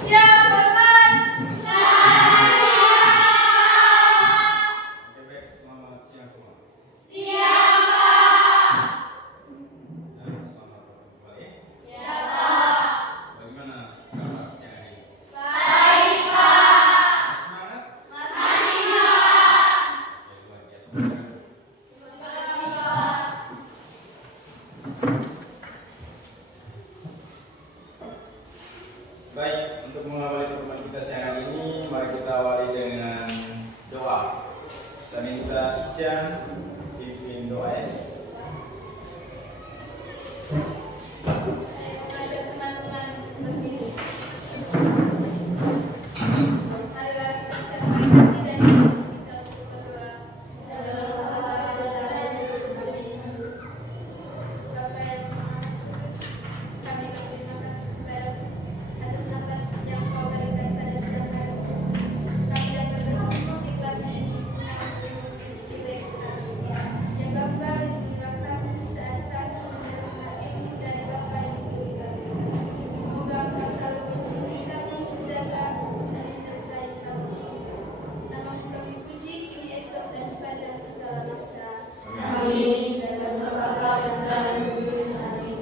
Siap, Bapak. Oke, baik. Selamat siang semua. Siap, Pak. Nah, selamat kembali. Ya, Pak. Bagaimana kabar siang hari ini? Baik, Pak. Masih semangat? Masih, Pak. Oke, luar biasa. Terima kasih, Pak. Baik, untuk mengawali pertemuan kita siang hari ini, mari kita awali dengan doa. Saya minta Ica pimpin doa ya. Saya mengajak teman-teman berdiri. Marilah kita siapkan hati dan hidup kita untuk berdoa. Dalam nama dan darah Yesus Kristus. Bapa yang Maha Kudus, kami berterima kasih kepada-Mu atas nafas yang Kau berikan pada siang hari ini. Kami dapat berkumpul di kelas ini untuk mengikuti les kami. Jaga kembali menjaga kami saat kami menerima ilmu dari Bapa yang diberi kami. Semoga Engkau selalu melindungi kami, menjaga dan menyertai kami semua. Nama-Mu kami puji kini esok dan sepanjang segala masa. Amin. Dalam nama Bapa dan Putra dan Roh Kudus. Amin.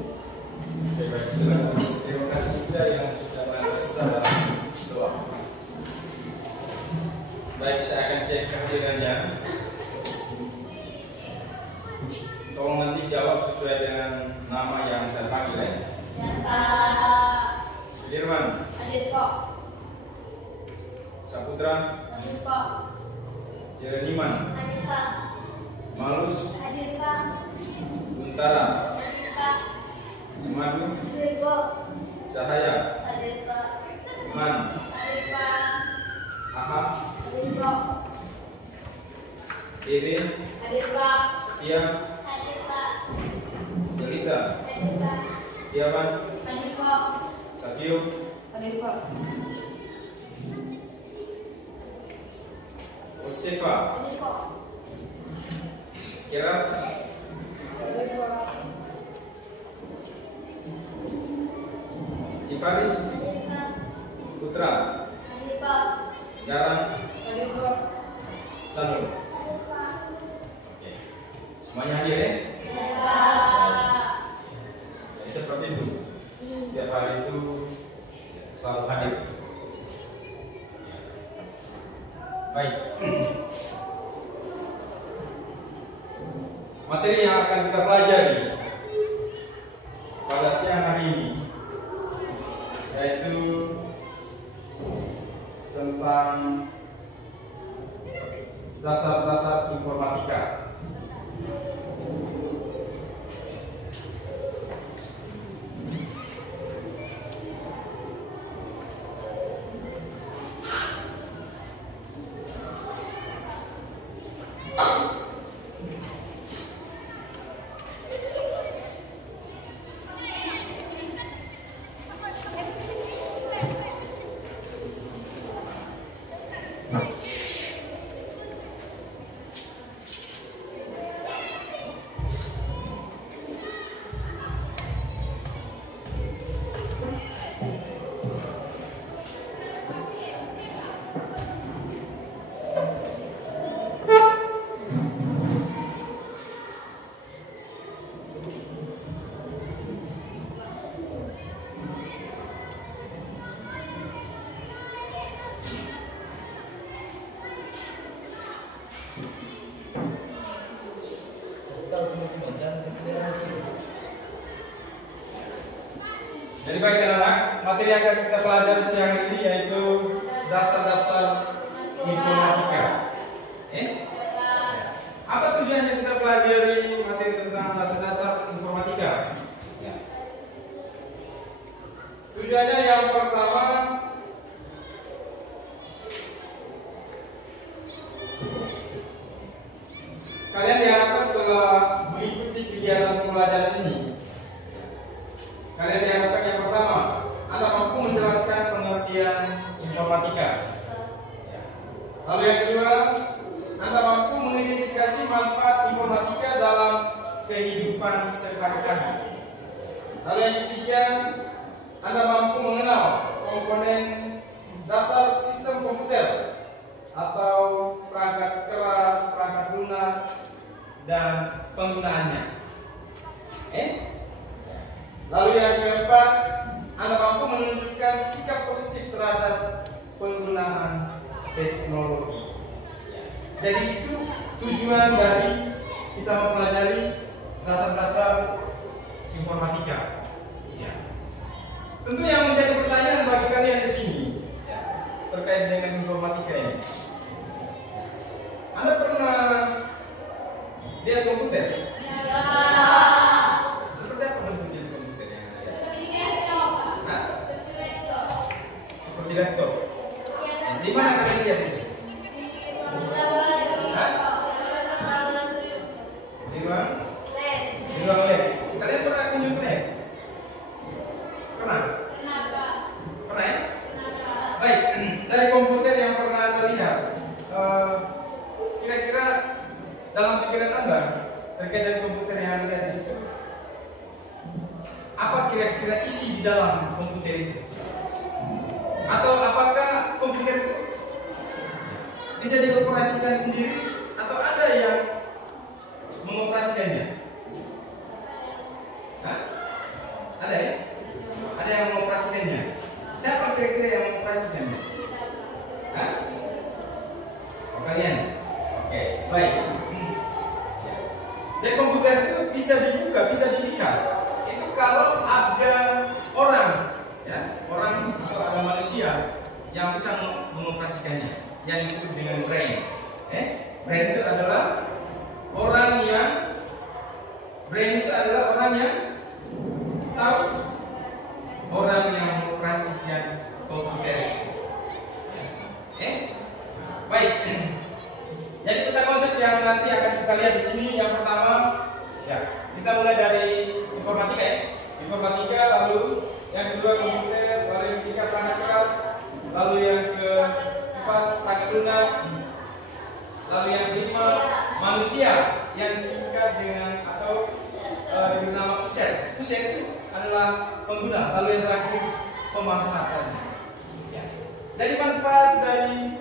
Oke, baik. Silakan. Terima kasih Ica yang sudah mengangkat salam doa. Baik, saya akan cek kehadirannya. Tolong nanti jawab sesuai dengan nama yang saya panggil ya. Ya, Pak. Sudirman, Hadir, Pak. Saputra, Hadir, Pak. Jereniman, Hadir, Pak. Malus, Hadir, Pak. Buntara, Hadir, Pak. Cemadu, Hadir, Pak. Cahaya, Hadir, Pak. Iman, Hadir, Pak. Aha, Hadir, Pak. Dede, Hadir, Pak. Setia, Hadir, Pak. Jelita, Hadir, Pak. Setiawan, Hadir, Pak. Satio, Hadir, Pak. Osefa, Hadir, Pak. Kiraf, Hadir, Pak. Ifaris, Hadir, Pak. Putra, Hadir, Pak. Garang, Hadir, Pak. Sanul. Hadir, Pak. Oke. Semuanya hadir ya? Ya, Pak. Jadi seperti itu. Setiap hari itu selalu hadir. Baik. Materi yang akan kita pelajari pada siang hari ini yaitu tentang dasar-dasar informatika. Jadi baik anak-anak, materi yang akan kita pelajari siang ini yaitu dasar-dasar informatika. Apa tujuannya kita pelajari materi tentang dasar-dasar informatika? Ya. Tujuannya yang pertama, kalian diharapkan setelah mengikuti kegiatan pembelajaran ini, kalian diharapkan yang pertama, Anda mampu menjelaskan pengertian informatika. Lalu yang kedua, Anda mampu mengidentifikasi manfaat informatika dalam kehidupan sehari-hari. Lalu yang ketiga, Anda mampu mengenal komponen dasar sistem komputer atau perangkat keras, perangkat lunak, dan penggunaannya. Lalu yang keempat, Anda mampu menunjukkan sikap positif terhadap penggunaan teknologi. Jadi itu tujuan dari kita mempelajari dasar-dasar informatika. Tentu yang menjadi pertanyaan bagi kalian di sini terkait dengan informatika ini. Anda pernah lihat komputer? Seperti apa bentuknya di komputer yang Anda lihat? Seperti laptop. Di mana kalian lihat itu? Di ruang lab. Kalian pernah kunjung ke lab? Pernah? Pernah ya? Baik, dari komputer yang pernah Anda lihat, kira-kira dalam pikiran Anda terkait dengan komputer yang Anda lihat di situ, apa kira-kira isi di dalam komputer itu? Atau apakah komputer itu bisa dioperasikan sendiri atau ada yang mengoperasikannya? Hah? Ada ya? Ada yang mengoperasikannya? Siapa kira-kira yang mengoperasikannya? Hah? Oh, kalian? Oke, baik. Jadi komputer itu bisa dibuka, bisa dilihat. Itu kalau ada orang, ya, orang atau ada manusia yang bisa mengoperasikannya, yang disebut dengan brain. Brain itu adalah orang yang tahu, orang yang mengoperasikan komputer. Baik. Jadi kita konsep yang nanti akan kita lihat di sini yang pertama, ya, kita mulai dari informatika ya. Informatika, lalu yang kedua komputer, lalu yang ketiga perangkat keras, lalu yang keempat perangkat lunak, lalu yang kelima manusia yang disingkat dengan atau dengan nama user. User itu adalah pengguna, lalu yang terakhir pemanfaatan. Ya. Jadi manfaat dari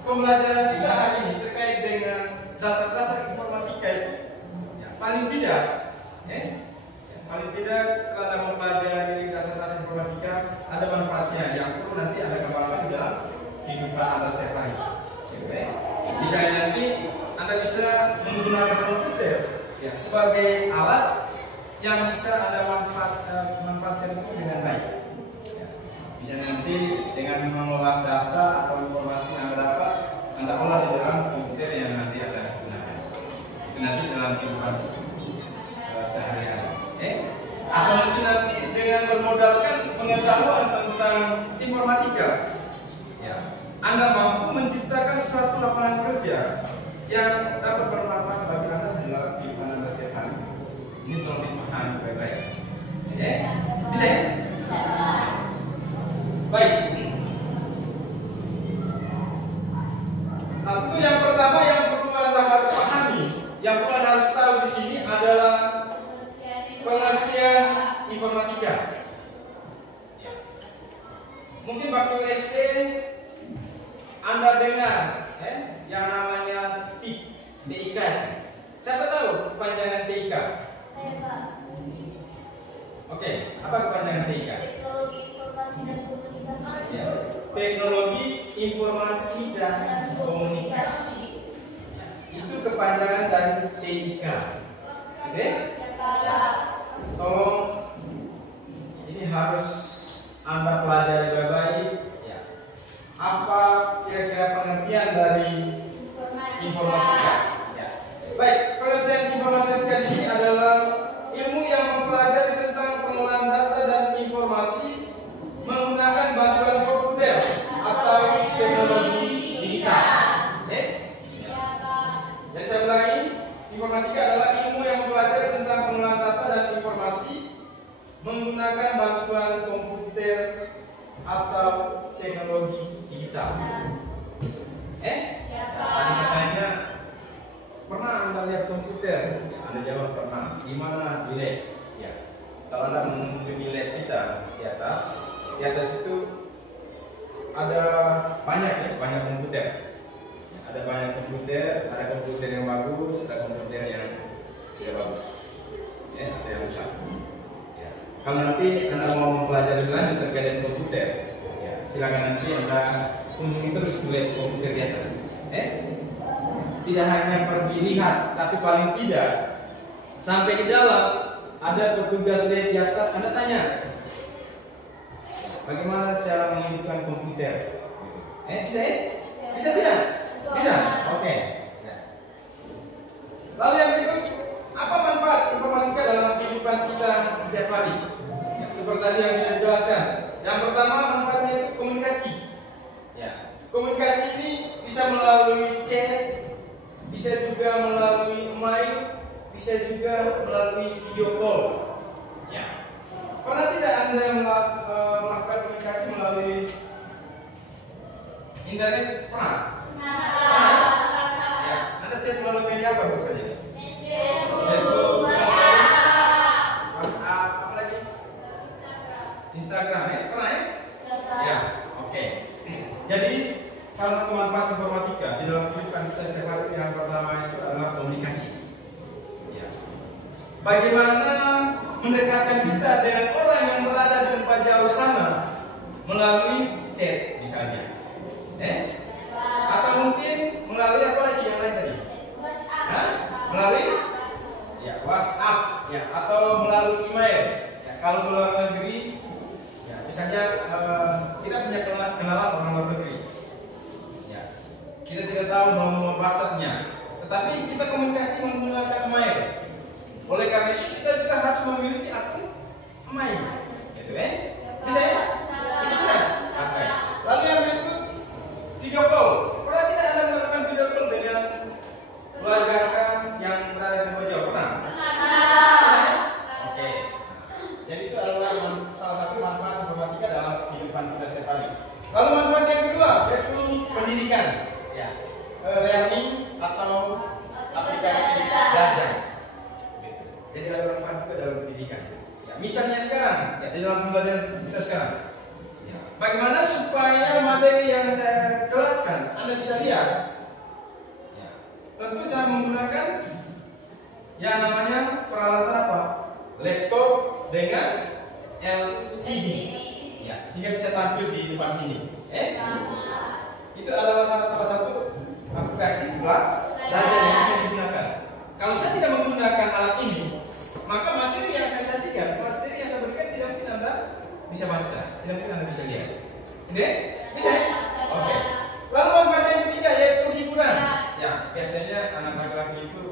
pembelajaran kita hari ini terkait dengan dasar-dasar informatika itu, ya, paling tidak setelah Anda mempelajari dasar-dasar informatika ada manfaatnya yang perlu nanti Anda kembangkan dalam kehidupan Anda setiap hari. Misalnya nanti Anda bisa menggunakan komputer, ya, sebagai alat yang bisa Anda manfaatkan itu dengan baik. Ya. Bisa nanti dengan mengolah data atau informasi yang Anda dapat, Anda olah di dalam komputer yang nanti Anda gunakan. Itu nanti dalam kehidupan sehari-hari. Atau mungkin nanti dengan bermodalkan pengetahuan tentang informatika, ya, Anda mampu menciptakan suatu lapangan kerja yang dapat bermanfaat bagi Anda dalam kehidupan Anda setiap hari. Ini tolong dipahami baik-baik. Bisa ya? Baik. Nah, tentu yang pertama yang perlu Anda harus pahami, yang perlu Anda harus tahu di sini adalah pengertian informatika. Ya. Mungkin waktu SD Anda dengar yang namanya TIK. Siapa tahu kepanjangan TIK? Oke, apa kepanjangan TIK? Teknologi Informasi dan Komunikasi. Ya. Teknologi Informasi dan Komunikasi. Itu kepanjangan dari TIK. Oke? Tolong ini harus Anda pelajari baik-baik. Ya. Apa kira-kira pengertian dari informatika? Ya. Baik, pengertian informatika ini adalah ilmu yang mempelajari tentang pengolahan data dan informasi menggunakan bantuan komputer atau teknologi digital. Jadi saya ulangi, informatika adalah ilmu yang mempelajari tentang pengolahan data dan informasi menggunakan bantuan komputer atau teknologi digital. Tadi saya tanya, pernah Anda lihat komputer? Ya, Anda jawab pernah. Di mana? Di lab. Ya. Kalau Anda mengunjungi lab kita di atas, di atas itu ada banyak ya, banyak komputer. Ada banyak komputer, ada komputer yang bagus, ada komputer yang tidak bagus, ya, atau yang rusak. Ya. Kalau nanti Anda mau mempelajari lebih lanjut terkait dengan komputer, ya, silakan nanti Anda kunjungi terus melihat komputer di atas. Tidak hanya pergi lihat, tapi paling tidak sampai di dalam ada petugas lihat di atas, Anda tanya, bagaimana cara menghidupkan komputer? Bisa ya? Bisa tidak? Bisa? Oke. Lalu yang berikut, apa manfaat informatika dalam kehidupan kita setiap hari? Ya, seperti tadi yang sudah dijelaskan. Yang pertama, manfaatnya itu komunikasi. Ya, komunikasi ini bisa melalui chat, bisa juga melalui email, bisa juga melalui video call. Ya. Pernah tidak Anda melakukan komunikasi melalui internet? Pernah? Ya. Anda chat melalui media apa saja? Facebook, WhatsApp, apa lagi? Instagram, ya? Pernah ya? Ya, oke. Jadi salah satu manfaat informatika di dalam kehidupan kita setiap hari yang pertama itu adalah komunikasi. Ya. Bagaimana mendekatkan kita dengan orang yang berada di tempat jauh sana melalui chat misalnya, atau mungkin melalui apa lagi yang lain tadi? Melalui WhatsApp, ya, atau melalui email. Ya, kalau luar negeri, ya, misalnya kita punya kenalan orang luar negeri. Ya, kita tidak tahu nomor passwordnya, tetapi kita komunikasi menggunakan email. Oleh karena itu kita juga harus memiliki akun email, gitu kan? Bisa ya? Bisa tidak? Oke. Lalu yang berikut, video call. Pernah tidak Anda melakukan video call dengan keluarga yang berada di luar Jawa? Pernah? Oke. Jadi itu adalah salah satu manfaat informatika dalam kehidupan kita setiap hari. Lalu manfaat yang kedua yaitu pendidikan, ya, learning atau aplikasi belajar. Jadi ada manfaat juga dalam pendidikan. Ya, misalnya sekarang, ya, di dalam pembelajaran kita sekarang, ya, bagaimana supaya materi yang saya jelaskan Anda bisa lihat? Ya, tentu saya menggunakan yang namanya peralatan apa? Laptop dengan LCD. Ya, sehingga bisa tampil di depan sini. Itu adalah salah satu aplikasi belajar yang bisa digunakan. Kalau saya tidak menggunakan alat ini, maka materi yang saya sajikan, materi yang saya berikan tidak mungkin Anda bisa baca, tidak mungkin Anda bisa lihat. Gitu ya? Bisa? Oke. Lalu manfaat yang ketiga yaitu hiburan. Ya, biasanya anak laki-laki itu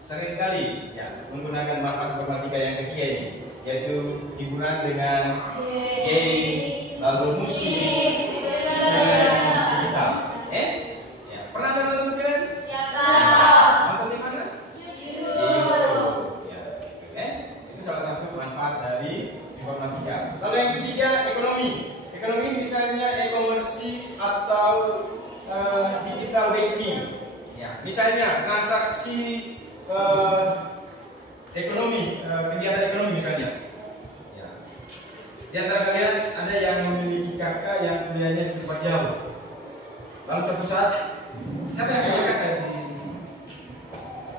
sering sekali, ya, menggunakan manfaat informatika yang ketiga ini, yaitu hiburan dengan game, lalu musik, dan digital. Ya, pernah Anda nonton film? Nonton di mana? YouTube. Ya, itu salah satu manfaat dari informatika. Lalu yang ketiga, ekonomi. Ekonomi misalnya e-commerce atau digital banking. Ya, misalnya transaksi ekonomi, kegiatan ekonomi misalnya. Ya. Di antara kalian ada yang memiliki kakak yang kuliahnya di tempat jauh. Lalu suatu saat, siapa yang punya kakak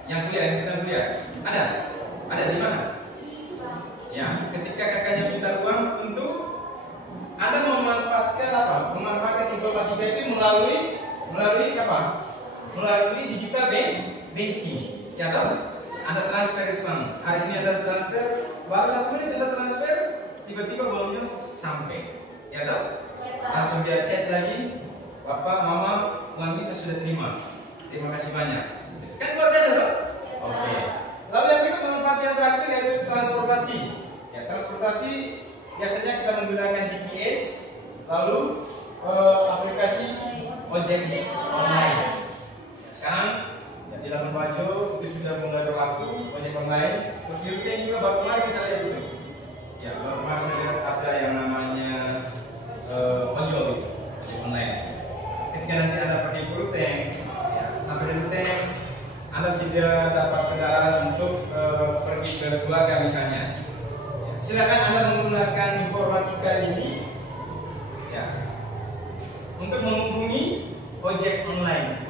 yang kuliah, yang sedang kuliah? Ada? Ada di mana? Ya, ketika kakaknya minta uang, tentu Anda memanfaatkan apa? Memanfaatkan informatika itu melalui apa? Melalui digital banking. Ya tahu? Anda transfer uang. Hari ini Anda transfer, baru 1 menit Anda transfer, tiba-tiba uangnya sampai. Ya tahu? Langsung dia chat lagi, Bapak, Mama, uang ini saya sudah terima. Terima kasih banyak. Kan luar biasa tuh? Oke. Lalu yang berikut manfaat yang terakhir yaitu transportasi. Ya, transportasi biasanya kita menggunakan GPS, lalu aplikasi ojek online. Sekarang di Labuan Bajo itu sudah mulai berlaku ojek online. Terus di Ruteng juga baru kemarin saya lihat itu. Ya, baru kemarin saya lihat ada yang namanya ojol itu, ojek online. Ketika nanti Anda pergi ke Ruteng, ya, sampai di Ruteng, Anda tidak dapat kendaraan untuk pergi ke keluarga misalnya. Ya, silakan Anda menggunakan informatika ini untuk menghubungi ojek online.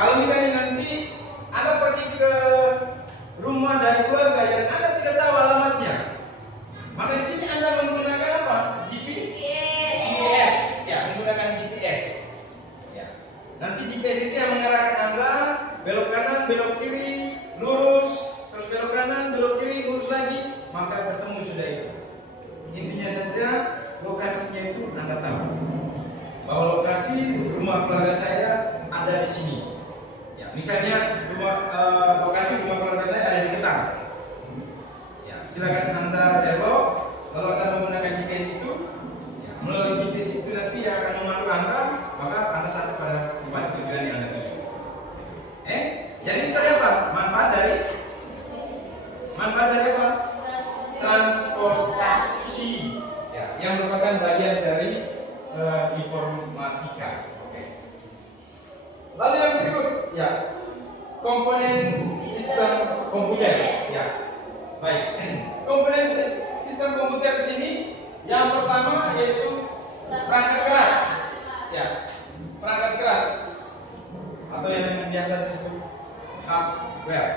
Kalau misalnya nanti Anda pergi ke rumah dari keluarga yang Anda tidak tahu alamatnya, maka di sini Anda menggunakan apa? GPS. Ya, menggunakan GPS. Ya. Nanti GPS itu yang mengarahkan Anda belok kanan, belok kiri, lurus, terus belok kanan, belok kiri, lurus lagi, maka ketemu sudah itu. Intinya saja lokasinya itu Anda tahu. Bahwa lokasi rumah keluarga saya ada di sini. Ya, misalnya lokasi rumah keluarga saya ada di Ketang. Ya, silakan Anda serok. Kalau Anda menggunakan GPS itu, ya, melalui GPS itu nanti yang akan memandu Anda, maka Anda sampai pada tempat tujuan yang Anda tuju. Jadi tadi apa? Manfaat dari apa? Transportasi. Ya, yang merupakan bagian dari informatika. Oke. Lalu yang berikut, ya, komponen sistem komputer. Ya, baik. Komponen sistem komputer di sini yang pertama yaitu perangkat keras. Ya, perangkat keras atau yang biasa disebut hardware.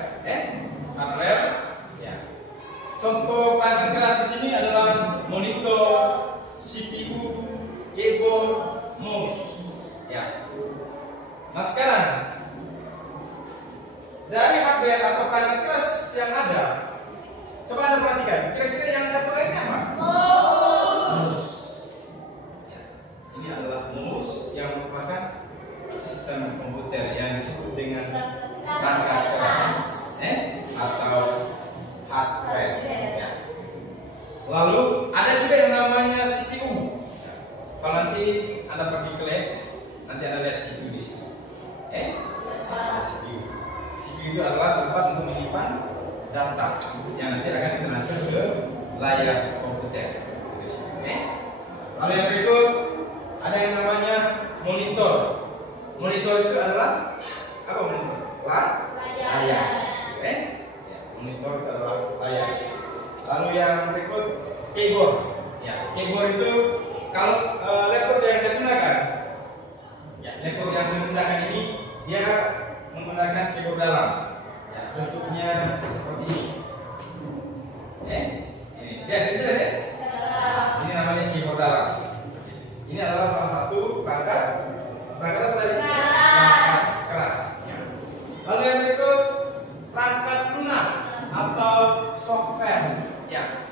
Hardware. Ya. Contoh perangkat keras di sini adalah monitor, CPU, keyboard, mouse. Ya. Nah sekarang dari hardware atau perangkat keras yang ada, coba Anda perhatikan. Kira-kira yang satu lainnya apa? Mouse. Ya. Ini adalah mouse yang merupakan sistem komputer yang disebut dengan perangkat keras, atau hardware. Ya. Lalu ada juga yang namanya CPU. Kalau nanti Anda pergi ke lab, nanti Anda lihat CPU di situ. CPU. CPU itu adalah tempat untuk menyimpan data yang nanti akan ditransfer ke layar komputer. Lalu yang berikut ada yang namanya monitor. Monitor itu adalah apa monitor? Layar. Ya, monitor itu adalah layar. Lalu yang berikut keyboard. Ya, keyboard itu kalau laptop yang saya gunakan, ya, laptop yang saya gunakan ini dia menggunakan keyboard dalam. Ya, bentuknya seperti ini. Ini. Ya, bisa ya? Ini namanya keyboard dalam. Ini adalah salah satu perangkat apa tadi? Perangkat keras. Ya. Lalu yang berikut perangkat lunak atau software. Ya.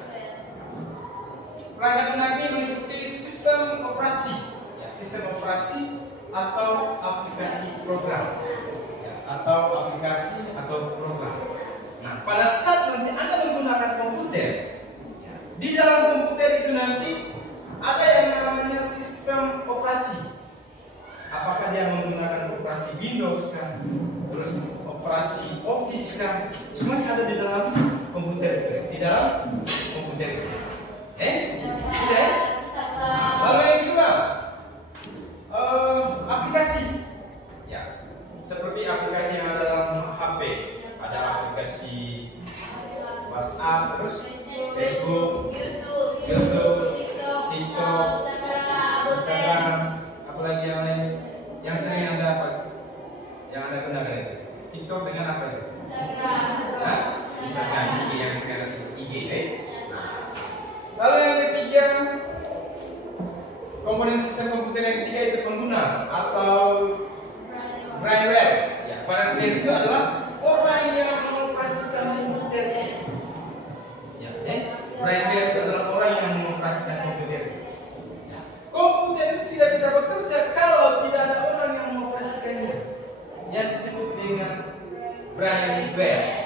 Perangkat lunak ini mengikuti sistem operasi, ya, sistem operasi atau aplikasi program, ya, atau aplikasi atau program. Nah, pada saat nanti Anda menggunakan komputer, ya, di dalam komputer itu nanti ada yang namanya sistem operasi. Apakah dia menggunakan operasi Windows kan, terus operasi Office kan, semuanya ada di dalam komputer, di dalam komputer. Bisa ya? Lalu yang kedua, aplikasi. Ya, seperti aplikasi yang ada dalam HP. Ada aplikasi WhatsApp, terus Facebook, YouTube, TikTok, Instagram, apalagi yang lain yang sering Anda gunakan itu. TikTok dengan apa itu? Instagram, IG yang sekarang disebut IG. Lalu yang ketiga, komponen sistem komputer yang ketiga itu pengguna atau brainware. Ya, brainware itu adalah orang yang mengoperasikan komputer. Ya, brainware itu adalah orang yang mengoperasikan komputer. Ya. Komputer itu tidak bisa bekerja kalau tidak ada orang yang mengoperasikannya. Yang disebut dengan brainware,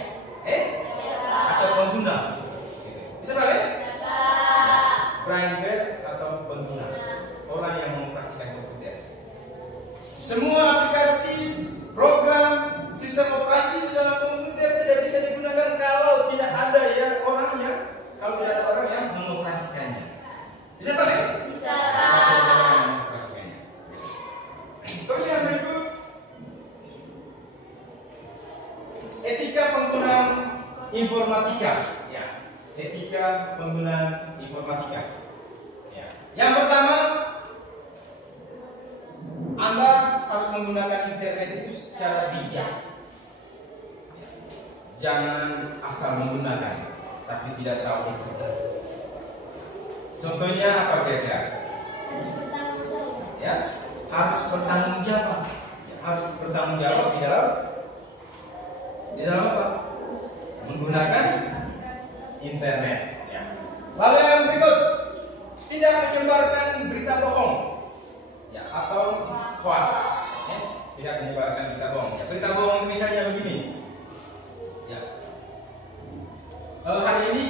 atau pengguna. Bisa balik? Brainware atau pengguna, orang yang mengoperasikan komputer. Semua aplikasi, program, sistem operasi di dalam komputer tidak bisa digunakan kalau tidak ada kalau tidak ada orang yang mengoperasikannya. Bisa balik? Bisa. Mengoperasikannya. Terus yang berikut, etika penggunaan informatika. Etika penggunaan informatika. Ya. Yang pertama, secara bijak. Jangan asal menggunakan tapi tidak tahu etika. Contohnya apa kira-kira? Harus bertanggung jawab. Ya, harus bertanggung jawab. Harus bertanggung jawab di dalam apa? Menggunakan internet. Ya. Lalu yang berikut, tidak menyebarkan berita bohong, ya, atau hoax. Ya. Tidak menyebarkan berita bohong. Ya, berita bohong misalnya begini. Ya. Hari ini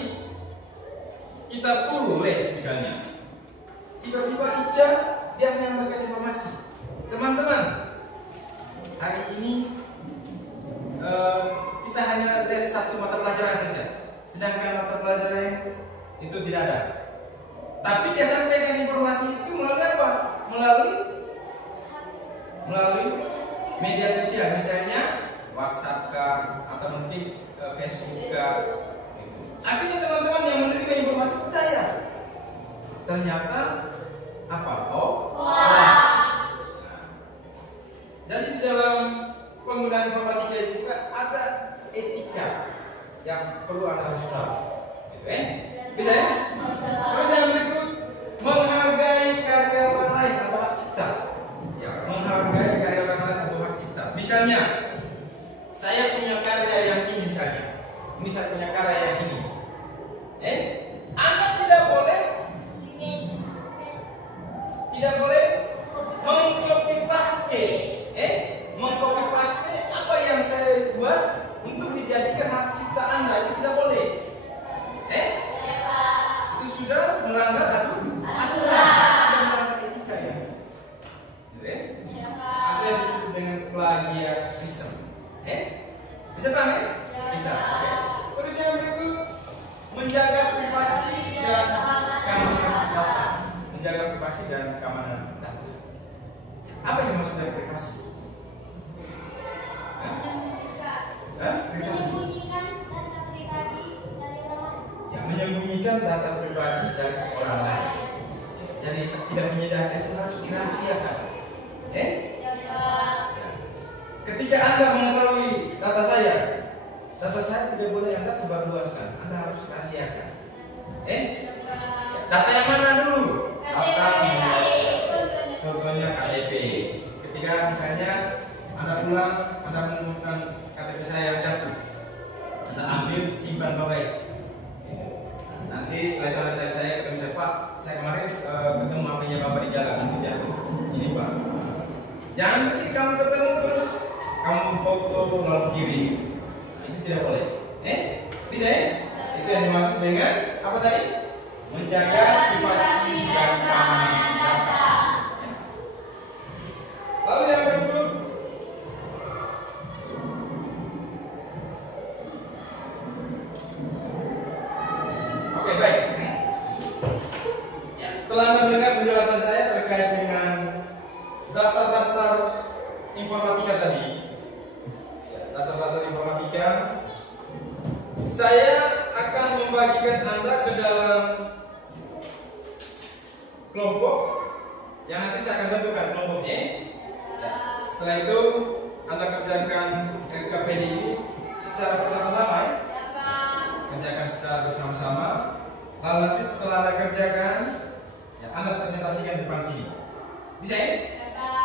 kita full les misalnya. Tiba-tiba Ica dia menyampaikan informasi. Teman-teman, hari ini kita hanya les satu mata pelajaran saja, sedangkan mata pelajaran itu tidak ada. Tapi dia sampaikan informasi itu melalui apa? Melalui media sosial, misalnya WhatsApp kah, atau mungkin Facebook kah. Akhirnya teman-teman yang menerima informasi percaya. Ternyata apa? Jadi di dalam penggunaan informatika itu juga ada etika yang perlu Anda harus tahu. Gitu, bisa ya? Terus yang berikut, menghargai karya orang lain atau hak cipta. Ya, menghargai karya orang lain atau hak cipta. Misalnya, saya punya karya yang ini misalnya. Ini saya punya karya yang ini. Anda tidak boleh mengcopy paste. Mengcopy paste apa yang saya buat untuk dijadikan hak cipta Anda, itu tidak boleh. Itu sudah melanggar aturan, sudah melanggar etika ya. Ada yang disebut dengan plagiarisme. Bisa paham ya? Bisa. Terus yang berikut, menjaga privasi dan keamanan data. Menjaga privasi dan keamanan data. Apa yang dimaksud dari privasi? Privasi. Menyembunyikan data pribadi dari orang lain. Jadi tidak menyediakan itu harus dirahasiakan. Ketika Anda mengetahui data saya tidak boleh Anda sebarluaskan. Anda harus rahasiakan. Data yang mana dulu? Data contohnya KTP. Ketika misalnya Anda pulang, Anda menemukan KTP saya yang jatuh, Anda ambil, simpan baik-baik. Nanti setelah itu Anda cari saya, ketemu saya, Pak, saya kemarin ketemu HP-nya Bapak di jalan, nanti jatuh. Ini Pak. Jangan begini, kamu ketemu terus kamu foto lalu kirim. Itu tidak boleh. Bisa ya? Itu yang dimaksud dengan apa tadi? Menjaga privasi dan keamanan data. Lalu yang berikut, oke, baik. Ya, setelah Anda mendengar penjelasan saya terkait dengan dasar-dasar informatika tadi, dasar-dasar informatika, saya akan membagikan Anda ke dalam kelompok yang nanti saya akan tentukan kelompoknya. Setelah itu Anda kerjakan LKPD ini secara bersama-sama ya. Kerjakan secara bersama-sama. Lalu nanti setelah Anda kerjakan, ya, Anda presentasikan di depan sini. Bisa ya?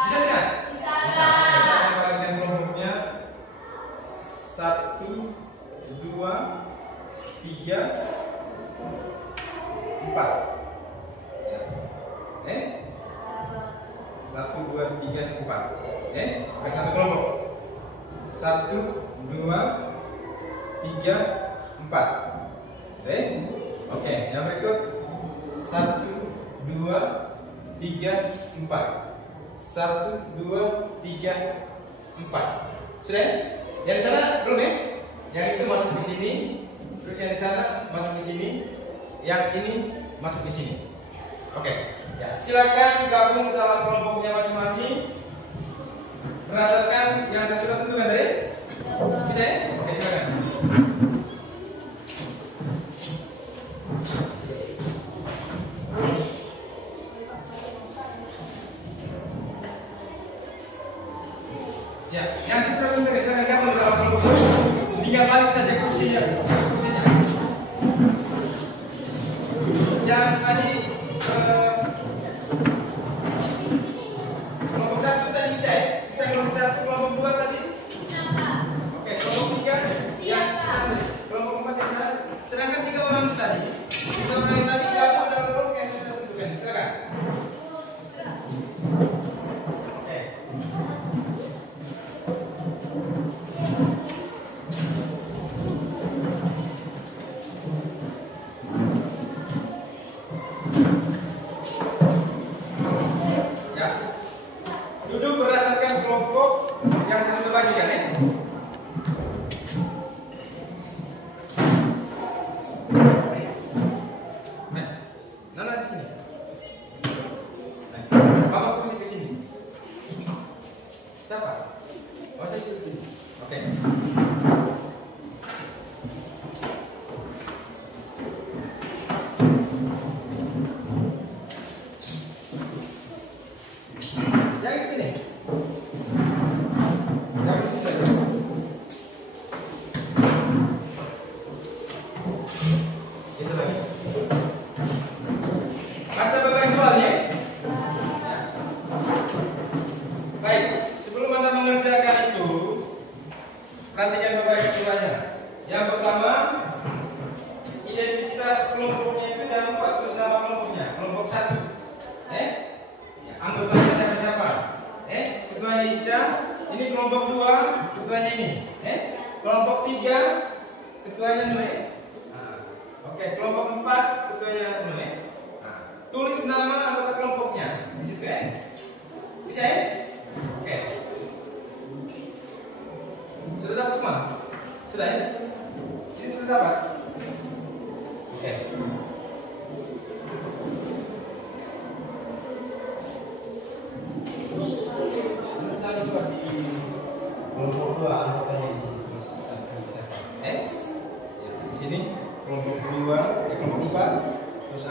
Bisa tidak? Bisa. Saya akan bagikan kelompoknya 1, 2, 3, 4. 1, 2, 3, 4. Pakai satu kelompok. 1, 2, 3, 4. Oke, yang berikut 1, 2, 3, 4. 1, 2, 3, 4. Sudah? Yang di sana belum ya? Yang itu masuk di sini. Terus yang di sana masuk di sini. Yang ini masuk di sini. Oke. Ya, silakan gabung dalam kelompoknya masing-masing berdasarkan yang saya sudah tentukan tadi. Bisa ya? Oke, silakan. Ya, yang sudah pintar saya gabung dalam kelompok itu. Tinggal balik saja kursinya. Yang tadi kelompok 1 tadi cek kelompok 1, kelompok 2 tadi. Oke, kelompok 3 yang kelompok 4 yang sana. Sedangkan 3 orang tadi, 3 orang tadi gabung dalam kelompok yang saya sudah tentukan. Silakan. Duduk berdasarkan kelompok yang saya sudah bagikan ya. Nana di sini. Bapak kursi ke sini. Siapa? Oh, saya di sini. Oke. Perhatikan Bapak kesimpulannya. Yang pertama, identitas kelompoknya itu jangan lupa terus nama kelompoknya. Kelompok 1, anggap saja siapa-siapa. Ketuanya Ica. Ini kelompok 2, ketuanya ini. Kelompok 3, ketuanya Nune. Oke, kelompok 4, ketuanya Nune. Tulis nama anggota kelompoknya di situ ya. Bisa ya? Oke. Sudah dapat semua? Sudah ya? Ini sudah dapat? Oke. Kelompok 2 anggotanya di sini. Di sini kelompok 2, kelompok 4, terus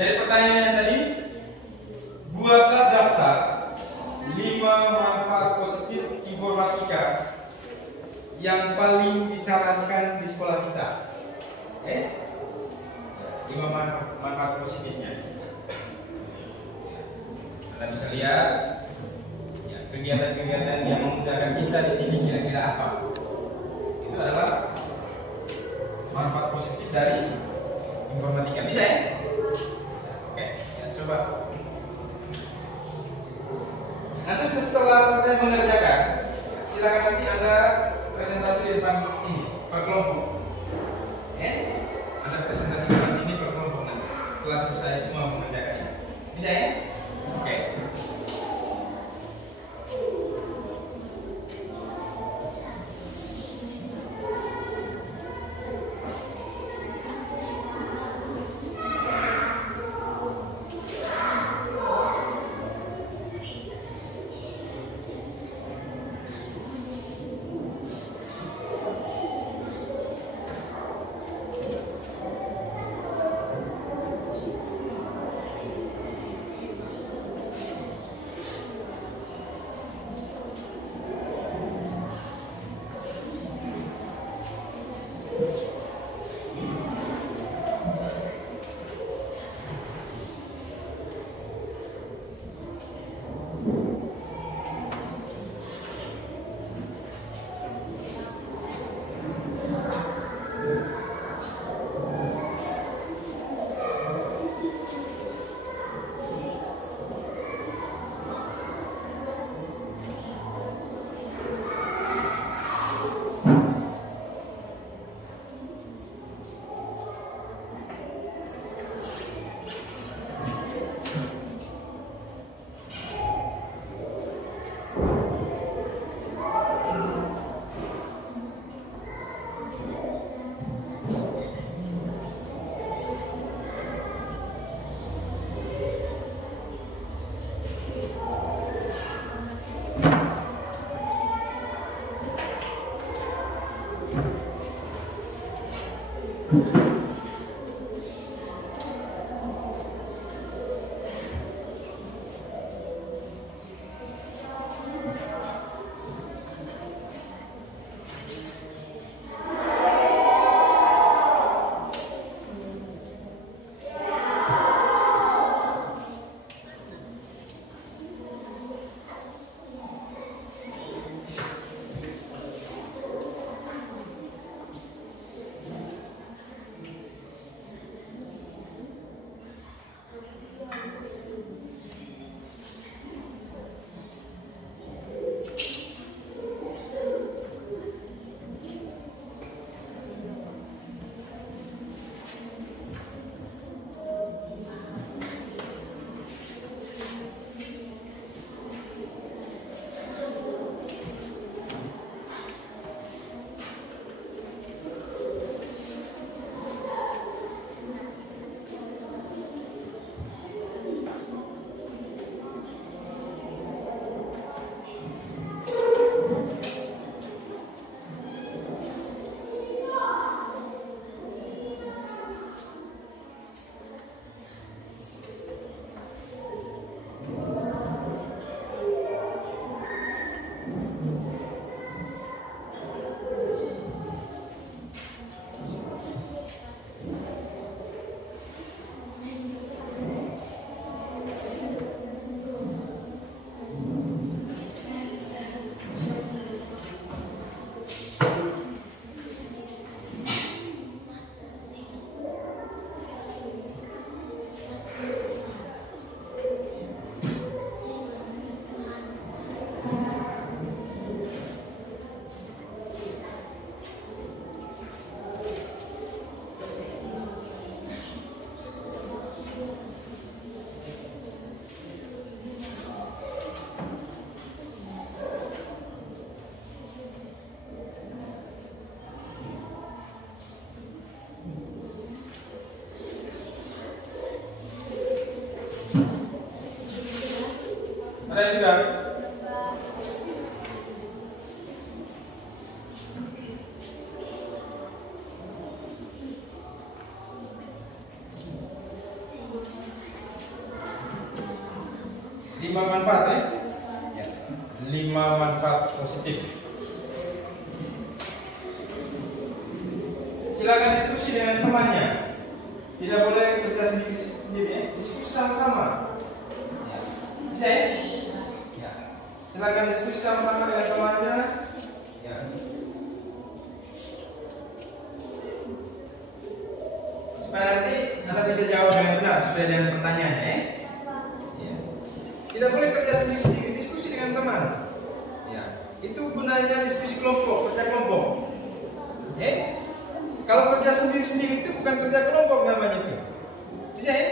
Jadi pertanyaannya tadi, buatlah daftar 5 manfaat positif informatika yang paling disarankan di sekolah kita. 5 manfaat positifnya. Anda bisa lihat ya, kegiatan-kegiatan yang memudahkan kita di sini kira-kira apa. Itu adalah manfaat positif dari informatika. Bisa ya? Oke, ya, coba. Nanti setelah selesai mengerjakan, silakan nanti Anda presentasi di depan sini per kelompok. Anda presentasi di depan sini per kelompok nanti setelah selesai semua mengerjakannya. Bisa ya? Oke. Ada yang sudah? positif. Silakan diskusi dengan temannya. Tidak boleh kerja sendiri-sendiri, ya. Diskusi sama-sama. Ya. Bisa ya? Ya. Silakan diskusi sama-sama dengan temannya. Ya. Supaya nanti Anda bisa jawab dengan benar sesuai dengan pertanyaannya, ya. Ya. Tidak boleh kerja sendiri-sendiri, diskusi dengan teman. Ya. Itu gunanya diskusi kelompok, kerja kelompok. Ya. Kalau kerja sendiri-sendiri itu bukan kerja kelompok namanya itu. Bisa ya?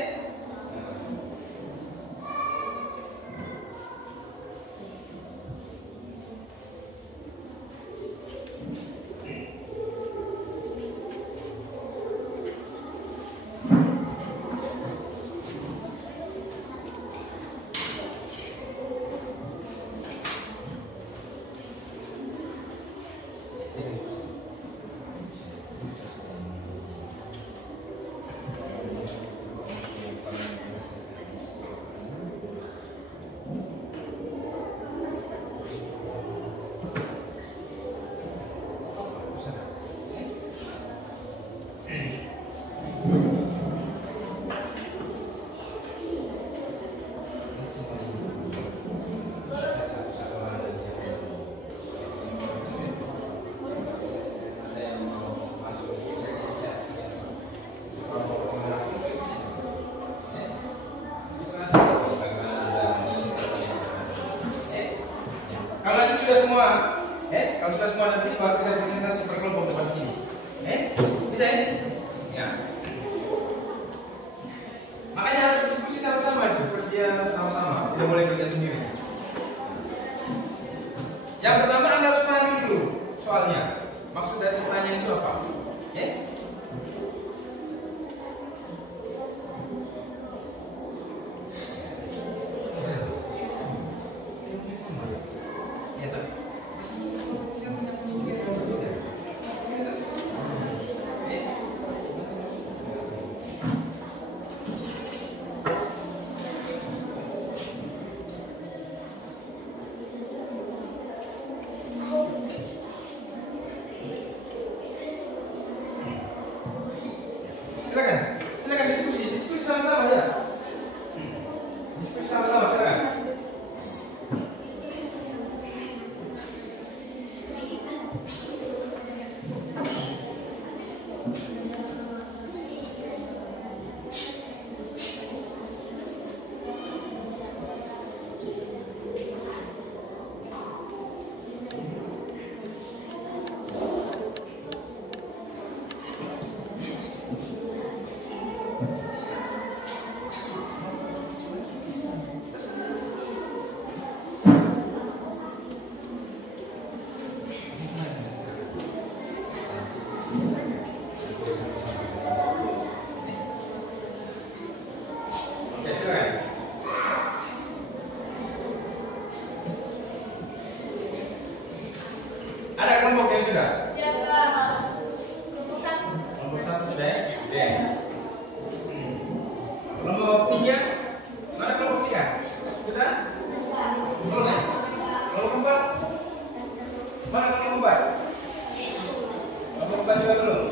Kalau sudah semua nanti baru kita presentasi per kelompok depan sini. Bisa ya? Ya. Makanya harus diskusi sama-sama itu, kerja sama-sama, tidak boleh kerja sendiri. Yang pertama Anda harus pahami dulu soalnya. Maksud dari pertanyaan itu apa? Silakan diskusi sama-sama ya. Diskusi sama-sama silakan. Ada kelompok yang sudah? Ya, Pak. Kelompok 1 sudah ya? Oke. Kelompok 3? Mana kelompok 3? Sudah? Belum ya? Kelompok 4? Mana kelompok 4? Kelompok 4 juga belum?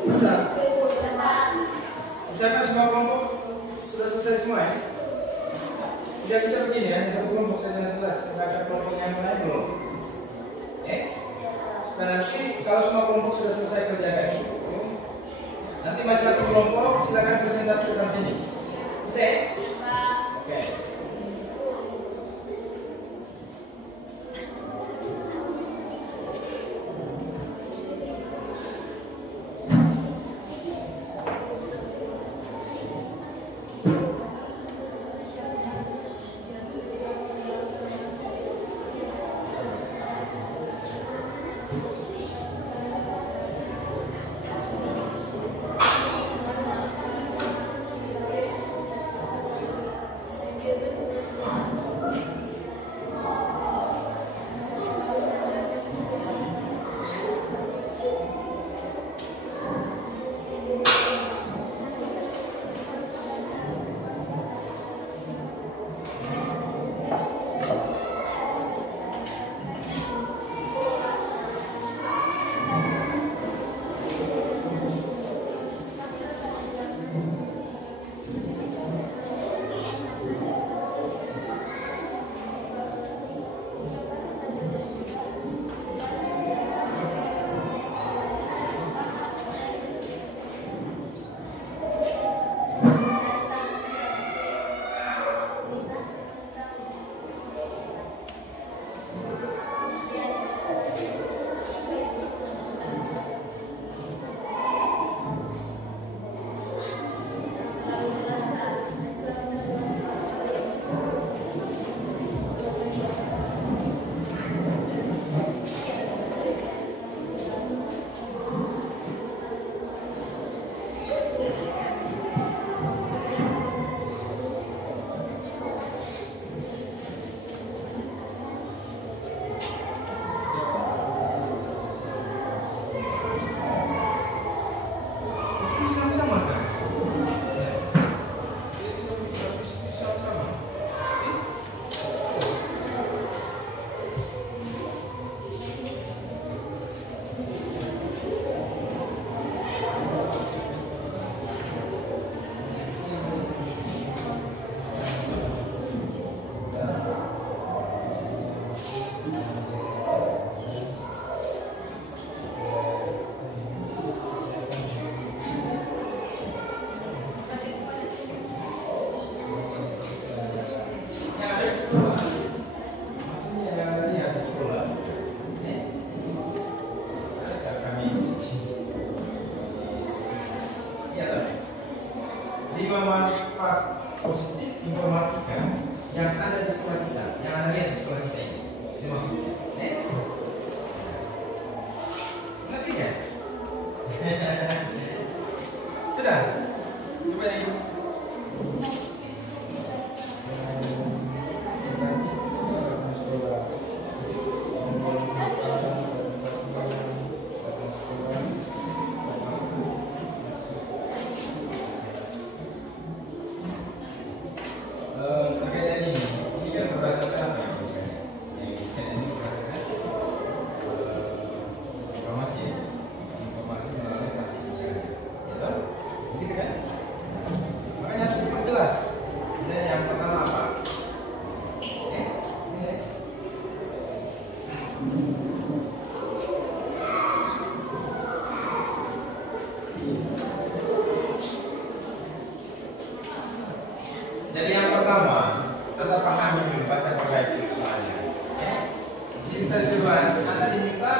Sudah. Usahakan semua kelompok sudah selesai semua ya. Tidak bisa begini ya, satu kelompok saja selesai. Tidak ada kelompok yang lain belum. Dan nanti kalau semua kelompok sudah selesai kerjakan itu, nanti masing-masing kelompok silakan presentasikan sini. Bisa ya? Oke. Positif informatika yang ada di sekolah kita, yang ada di sekolah kita ini. Itu maksudnya. Ngerti ya? Sudah? Coba yang jadi yang pertama, tetap pahami dulu, baca perbaiki soalnya. Sini tersuruhan, Anda diminta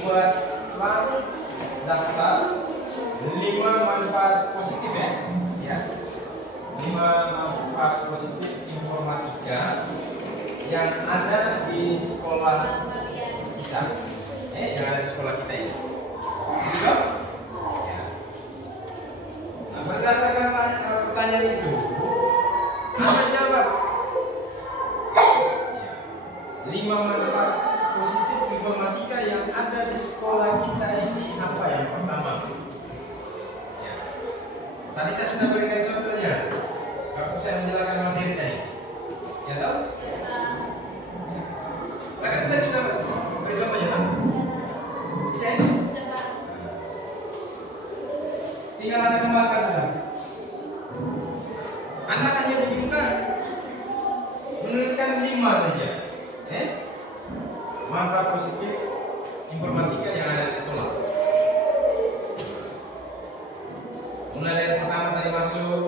buat daftar 5 manfaat positif ya. 5 manfaat positif informatika yang ada di sekolah kita, yang ada di sekolah kita ini. Gitu? Ya. Nah, berdasarkan pertanyaan itu, Anda jawab 5 manfaat positif informatika yang ada di sekolah kita ini apa yang pertama? Ya. Tadi saya sudah berikan contohnya waktu saya menjelaskan materi tadi. Ya tahu? Saya kan tadi sudah beri contohnya, tahu? Bisa ini? Tinggal Anda kembangkan sudah. Anda hanya dibingungkan menuliskan 5 saja. Manfaat positif informatika yang ada di sekolah. Mulai dari pertama tadi masuk,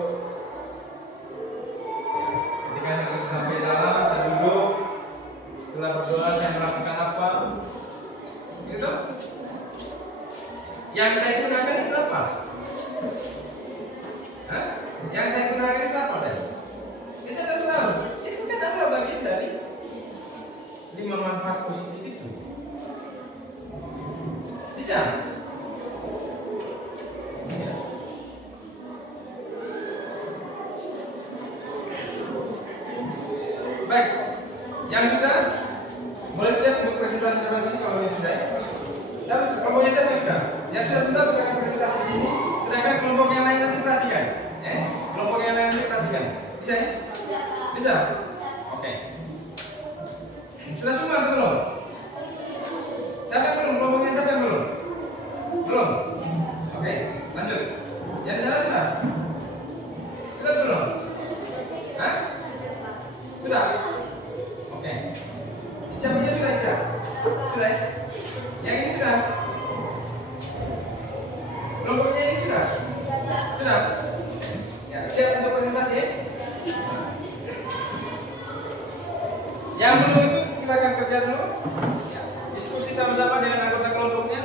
ketika saya sudah sampai dalam, saya duduk. Setelah berdoa saya melakukan apa? Gitu. Yang saya gunakan itu apa? Hah? Yang saya gunakan itu apa tadi? Kita tidak tahu. Itu kan adalah bagian dari 5 manfaat positif itu. Bisa? Ya. Baik, yang sudah boleh siap untuk presentasi kalau yang sudah. Kelompoknya siapa yang sudah? Yang sudah sebentar sekarang presentasi di sini. Sedangkan kelompok yang lain nanti perhatikan. Kelompok yang lain nanti perhatikan. Bisa ya? Bisa? Oke. Sudah semua atau belum? Siapa yang belum? Kelompoknya siapa yang belum? Belum? Oke, lanjut. Yang di sana sudah? Sudah atau belum? Hah? Sudah? Oke. Icapnya sudah Ica? Sudah ya? Yang ini sudah? Kelompoknya ini sudah? Sudah? Ya, siap untuk presentasi ya? Yang belum itu silakan kerja dulu. Ya, diskusi sama-sama dengan anggota kelompoknya.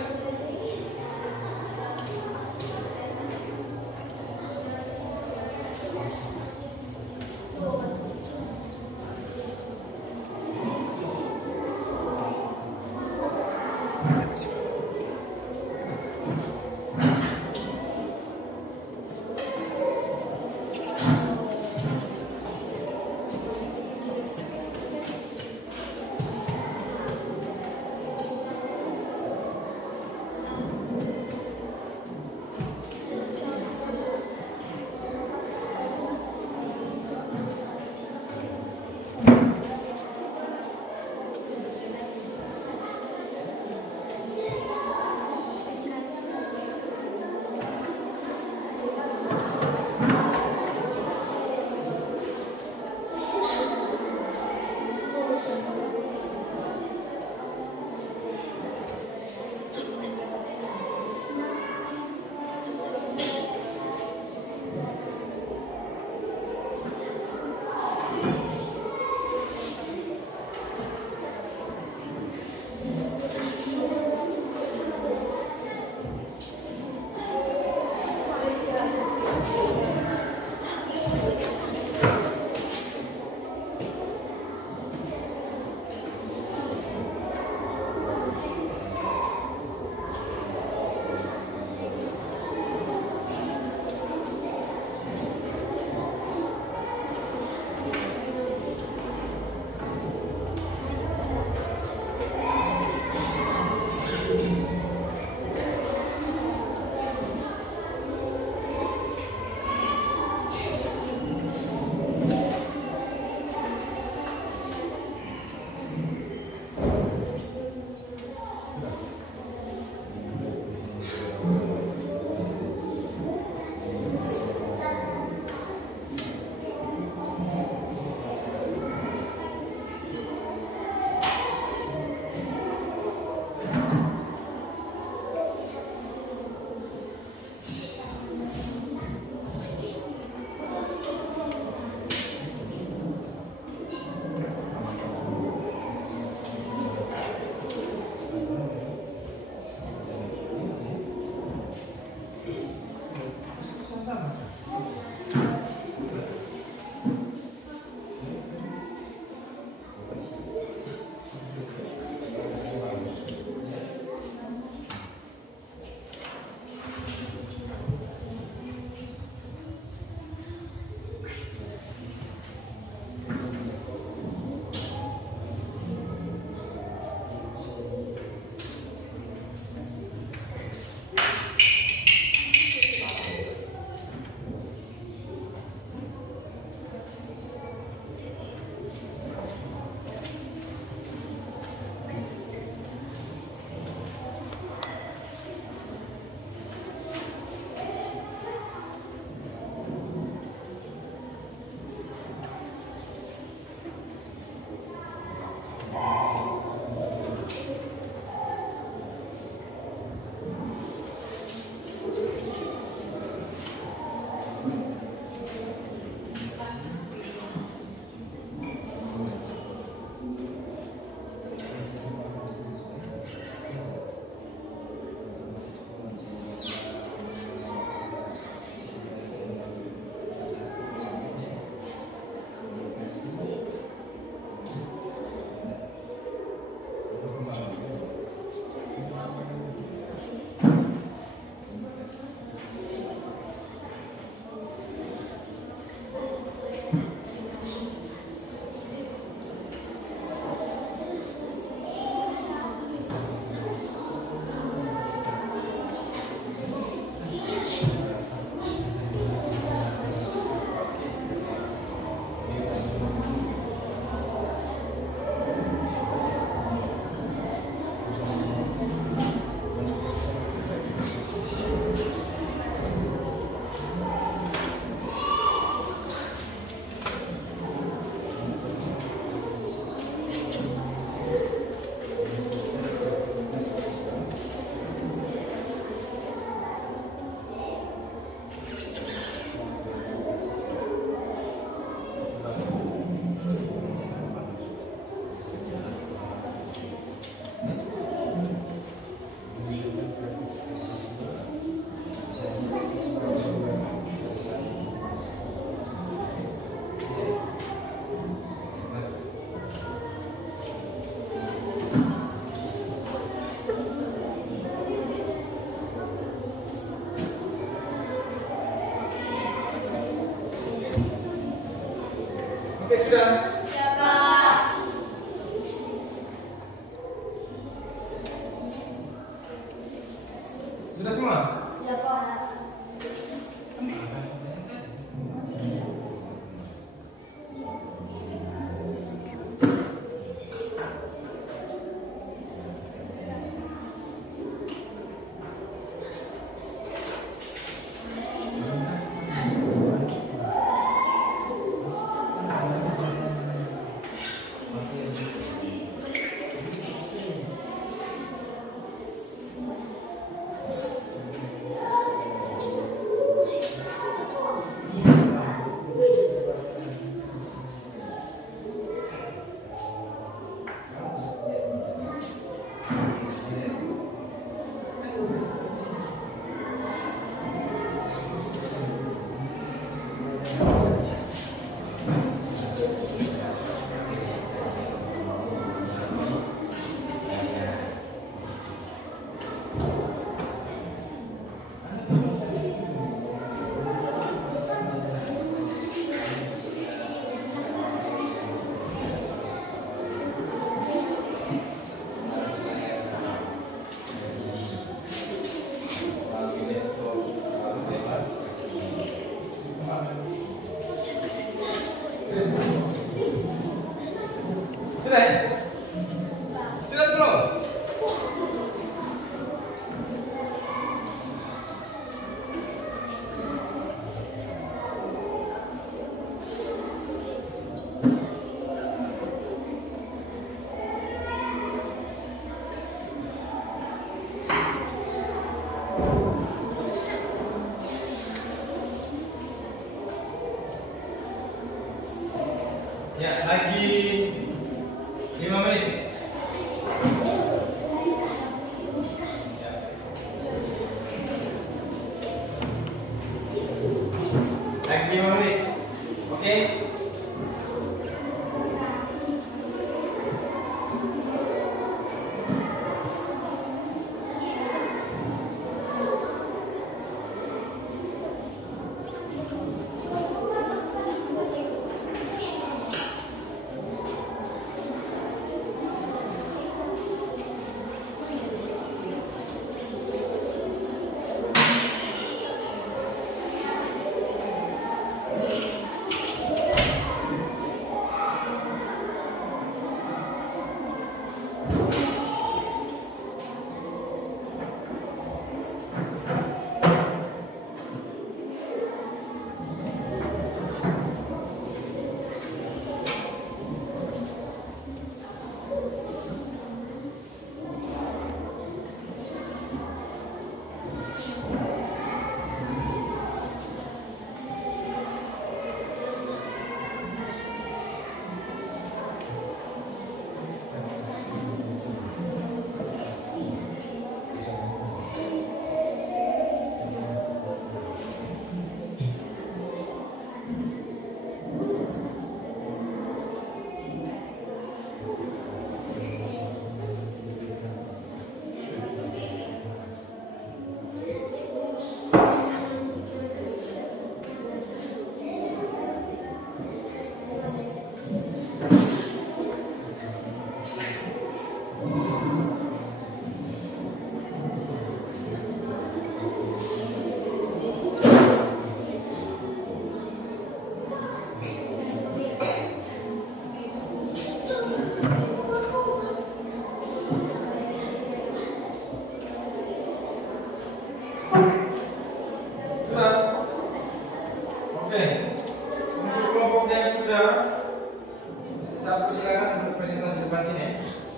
sudah? Ya, Pak. Sudah semua? Ya, Pak. Sudah ya? Sudah belum? Ya, lagi 5 menit. Ya. Lagi 5 menit. Oke.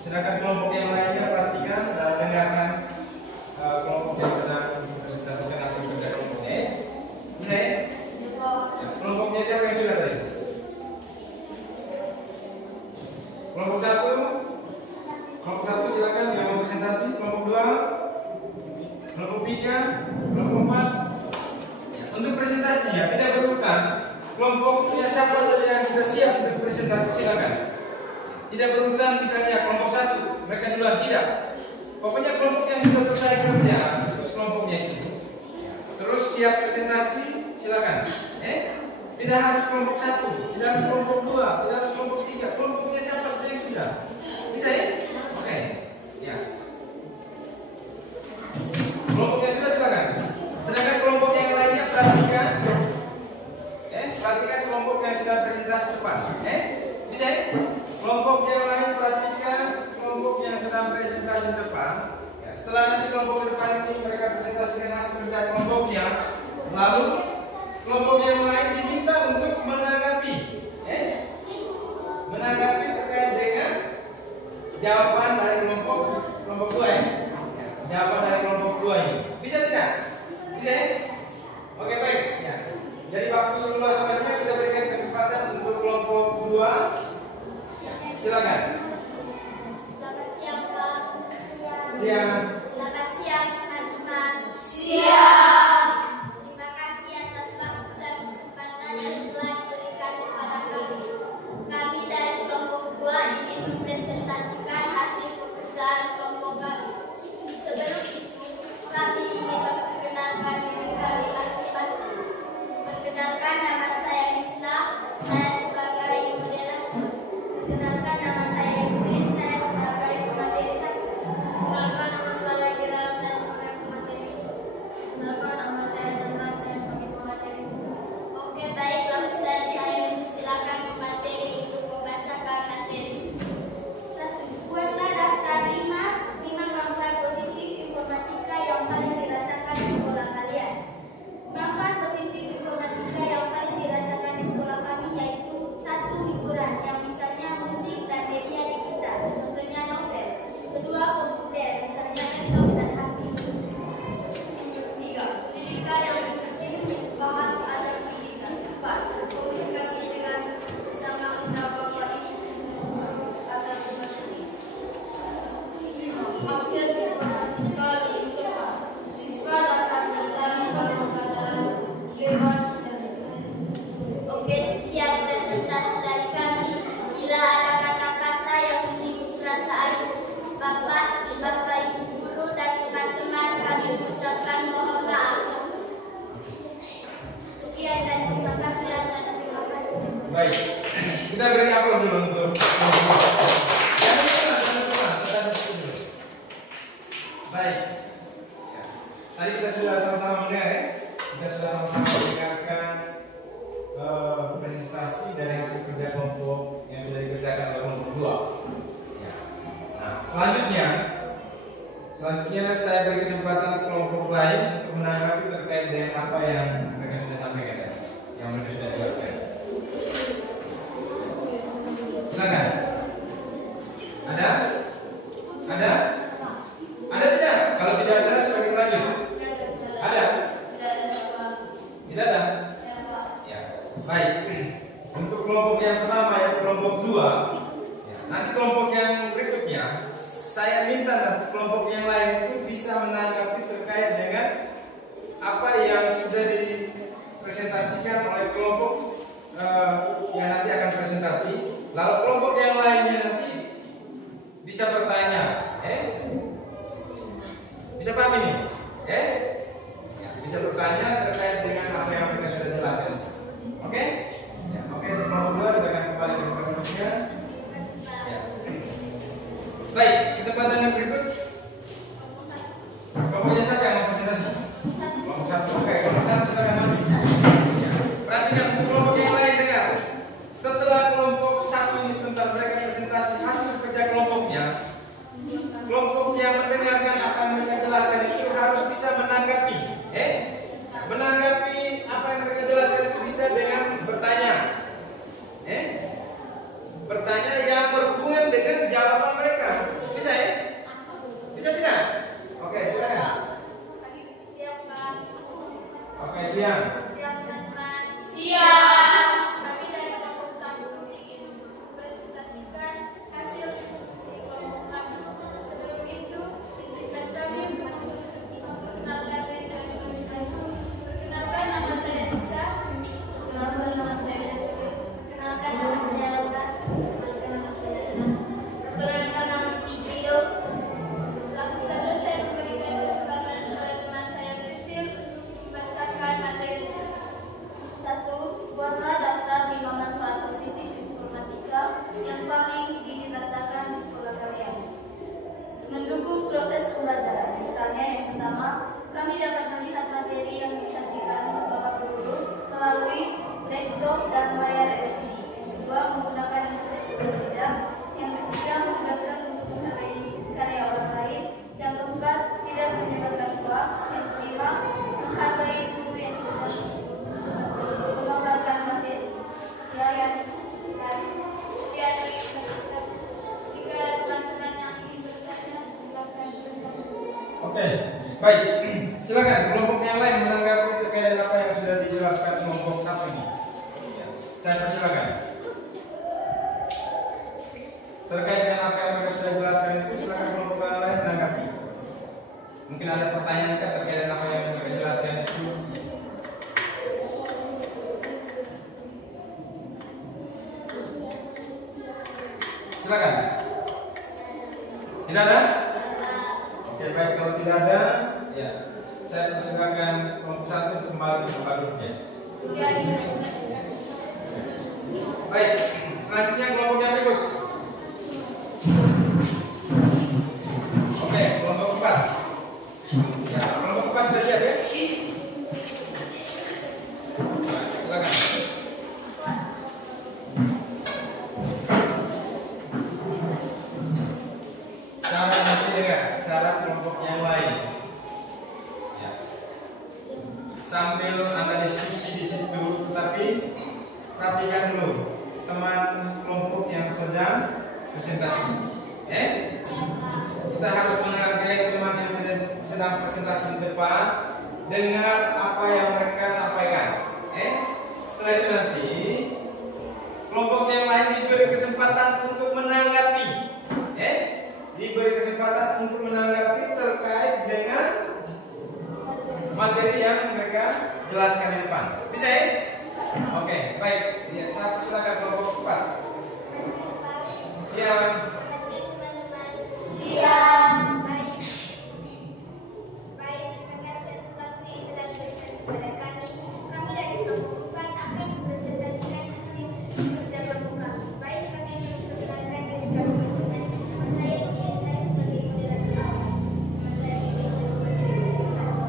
Silakan kelompok yang lainnya perhatikan dan dengarkan kelompok yang sedang presentasikan hasil kerja kelompoknya. Bisa ya? Ya, kelompoknya siapa yang sudah tadi? Kelompok satu silakan yang mau presentasi. Kelompok 2, kelompok 3, kelompok 4. Untuk presentasi ya tidak berurutan. Kelompoknya siapa saja yang sudah siap untuk presentasi silakan. Tidak berurutan misalnya kelompok 1 mereka duluan, tidak. Pokoknya kelompok yang sudah selesai kerja khusus kelompoknya itu terus siap presentasi silakan. Tidak harus kelompok 1, tidak harus kelompok 2, tidak harus kelompok 3. Kelompoknya siapa saja yang sudah. Bisa ya? Oke. Ya. Kelompoknya sudah, silakan. Sedangkan kelompok yang lainnya perhatikan. Perhatikan kelompok yang sudah presentasi depan. Bisa ya? Kelompok yang lain perhatikan kelompok yang sedang presentasi depan. Ya, setelah nanti kelompok depan ini mereka presentasikan hasil kerja kelompoknya, lalu kelompok yang lain diminta untuk menanggapi, menanggapi terkait dengan jawaban dari kelompok 2 ya. Jawaban dari kelompok 2 ini. Bisa tidak? Bisa ya? Oke, baik. Ya. Jadi waktu sebelum selesai kita berikan kesempatan untuk kelompok 2. Silakan. Selamat siang, Pak. Siang. Selamat siang, teman-teman. Siang. Terima kasih atas waktu dan kesempatan yang telah diberikan kepada kami. Kami dari kelompok 2 ingin mempresentasikan hasil pekerjaan kelompok kami. Sebelum itu, kami ingin memperkenalkan diri kami masing-masing. Perkenalkan, nama saya Misna, saya sebagai moderator. Perkenalkan, nama saya Ingrid, saya sebagai pemateri 1. Perkenalkan, nama saya Kira, saya sebagai pemateri 2. Perkenalkan, nama saya Chandra, saya sebagai pemateri 2. Oke, baik, langsung saya silakan pemateri untuk membacakan materi. 1. Buatlah daftar 5 manfaat positif informatika yang paling dirasakan di sekolah kalian. Manfaat positif informatika yang paling dirasakan di sekolah kami yaitu 1. Hiburan, yang misalnya musik dan media digital, contohnya novel. 2. Komputer, misalnya laptop dan HP. 3. Pendidikan yang kecil, bahan ada digital. 4. Komunikasi dengan sesama anggota koalisi atau berbagai. 5. Akses informatika lebih cepat. Siswa dapat mencari pembelajaran lewat internet. Oke, sekian presentasi dari kami. Bila ada kata-kata yang menyinggung perasaan Bapak, Ibu guru dan teman-teman, kami ucapkan mohon maaf. Sekian dan terima kasih atas terima kasih. Baik. Kita beri aplaus dulu untuk yang teman-teman. Baik. Ya. Tadi kita sudah sama-sama mendengar ya. Kita sudah sama-sama mendengarkan presentasi dari hasil kerja kelompok yang sudah dikerjakan oleh kelompok 2. Ya. Nah, selanjutnya saya beri kesempatan kelompok lain untuk menanggapi terkait dengan apa yang mereka sudah sampaikan, yang mereka sudah jelaskan. Silakan. Ada? Ada? Ada tidak? Kalau tidak ada, sebagai lanjut. Ada? Tidak ada? Ya. Baik. Untuk kelompok yang pertama ya kelompok 2. Nanti kelompok yang berikutnya saya minta nanti kelompok yang lain itu bisa menanggapi terkait dengan apa yang sudah dipresentasikan oleh kelompok yang nanti akan presentasi. Lalu kelompok yang lainnya nanti bisa bertanya, bisa paham ini? Ya, bisa bertanya terkait dengan apa yang mereka sudah jelaskan. Oke? Ya, oke, kelompok 2 silakan kembali ke kelompoknya. Ya. Baik, kesempatan yang berikut. Kelompoknya siapa yang mau presentasi? Kelompok 1. Oke, kelompok 1 silakan maju. Ya. Perhatikan kelompok yang lain dengar. Setelah kelompok 1 ini sebentar mereka presentasi hasil kerja kelompoknya. Kelompok yang mendengarkan akan mereka jelaskan itu harus bisa menanggapi. Menanggapi apa yang mereka jelaskan itu bisa dengan bertanya. Bertanya yang berhubungan dengan jawaban mereka. Bisa ya? Bisa tidak? Oke, silakan. Siap, Pak. Oke, siang. Siap, teman-teman. Siang. Kami dari kelompok 1 ingin mempresentasikan hasil diskusi kelompok kami. Sebelum itu, izinkan kami memperkenalkan diri kami masing-masing. Perkenalkan, nama saya Nisa. Perkenalkan, nama saya Nisa. Perkenalkan, nama saya Laura. Perkenalkan, nama saya Dana. Perkenalkan, nama saya Ido. Langsung saja saya memberikan kesempatan kepada teman saya Trisil untuk membacakan materi. Baik, silakan kelompok yang lain menanggapi terkait dengan apa yang sudah dijelaskan kelompok satu ini. Saya persilakan. Terkait dengan apa yang mereka sudah jelaskan itu, silakan kelompok yang lain menanggapi. Mungkin ada pertanyaan terkait dengan apa yang mereka jelaskan itu. Silakan. Tidak ada? Oke, baik, kalau tidak ada, ya saya persilakan kelompok satu untuk kembali ke tempat duduknya. Baik, selanjutnya kelompok yang berikut. Oke, kelompok 4. Ya, kelompok 4 sudah siap ya? Silakan. Cara nanti ya, cara kelompok yang lain. Ya. Sambil Anda diskusi di situ, tetapi perhatikan dulu teman kelompok yang sedang presentasi. Kita harus menghargai teman yang sedang presentasi di depan, dengar apa yang mereka sampaikan. Setelah itu nanti kelompok yang lain diberi kesempatan untuk menanggapi. Diberi kesempatan untuk menanggapi terkait dengan materi yang mereka jelaskan di depan. Bisa ya? Oke, baik. Ya, saya persilakan kelompok 4. Siap. Siap. Baik, terima kasih atas waktu yang telah diberikan kepada kami. Kami dari kelompok 4 akan mempresentasikan hasil kerja kelompok kami. Baik, kami akan memperkenalkan diri kami masing-masing. Nama saya Nia, saya sebagai moderator awal. Nama saya Nia, saya sebagai moderator satu.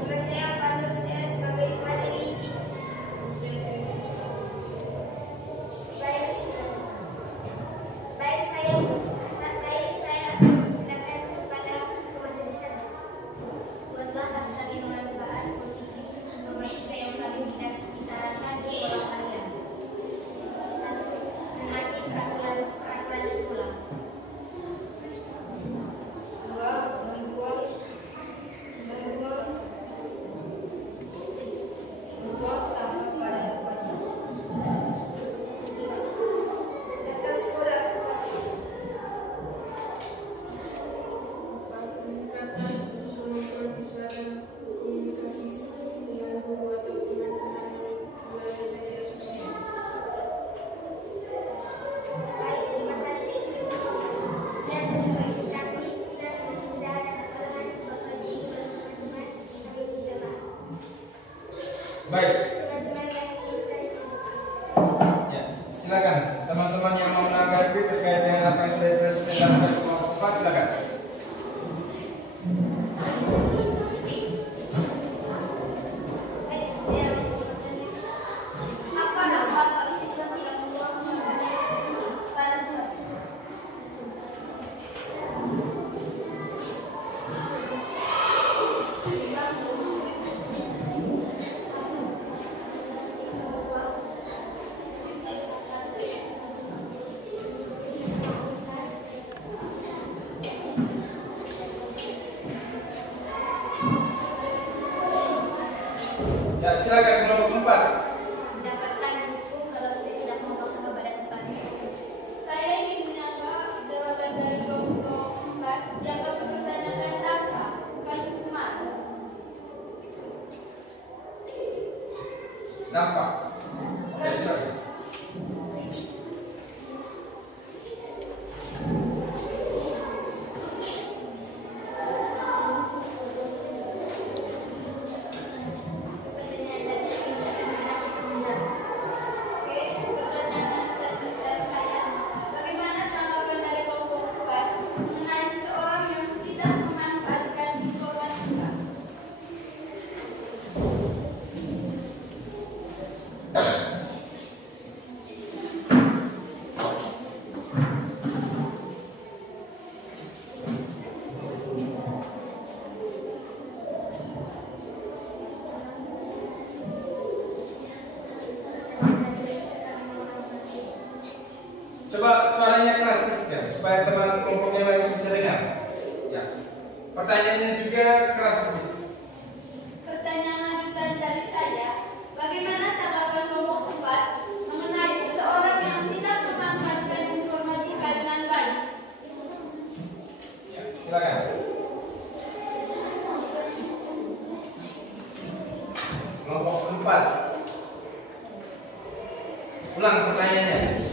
Nama saya Panu, saya sebagai materi. Baik, saya silakan kepada materi saya. Buatlah daftar yang manfaat positif bermaistra yang paling tidak disarankan di sekolah kalian. 1. Menaati peraturan sekolah. 2. Sampah pada tempatnya. Daftar sekolah. Meningkatkan kemampuan siswa dalam komunikasi dengan guru atau teman-teman melalui media sosial. Baik, terima kasih. Sekian presentasi kami dan tidak ada kesalahan bagi teman-teman kami tidak paham. Baik. Teman-teman yang dari sini. Ya, silakan teman-teman yang mau menanggapi terkait dengan apa yang sudah dipresentasikan kelompok 4, silakan. Apa dampak kalau siswa tidak membuang sampahnya pada tempat? Ya, silakan kelompok 4. Mendapatkan buku kalau kita tidak membuang sampah pada tempatnya. Saya ingin menanggapi jawaban dari kelompok 4 yang kami pertanyakan apa, bukan hukuman. Dampak. Oke, silakan. Pertanyaan dasar yang saya tidak bisa menjawab. Oke, pertanyaan saya, bagaimana tanggapan dari kelompok 4 mengenai seseorang yang tidak memanfaatkan informatika? pertanyaannya juga keras sedikit. Pertanyaan lanjutan dari saya, bagaimana tanggapan kelompok 4 mengenai seseorang yang tidak memanfaatkan informatika dengan baik? Ya, silakan. Kelompok 4. Ulang pertanyaannya.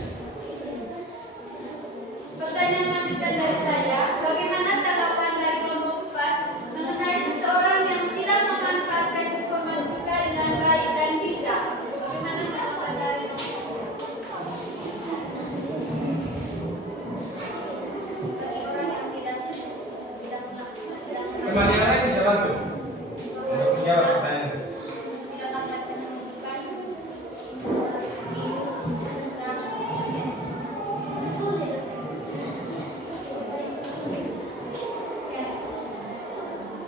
Pertanyaan lanjutan dari saya, bagaimana tanggapan dari kelompok 4 mengenai seseorang yang tidak memanfaatkan informatika dengan baik dan bijak? Bagaimana tanggapan dari bagi orang yang tidak Teman yang lain bisa bantu untuk menjawab pertanyaan. tidak dapat menentukan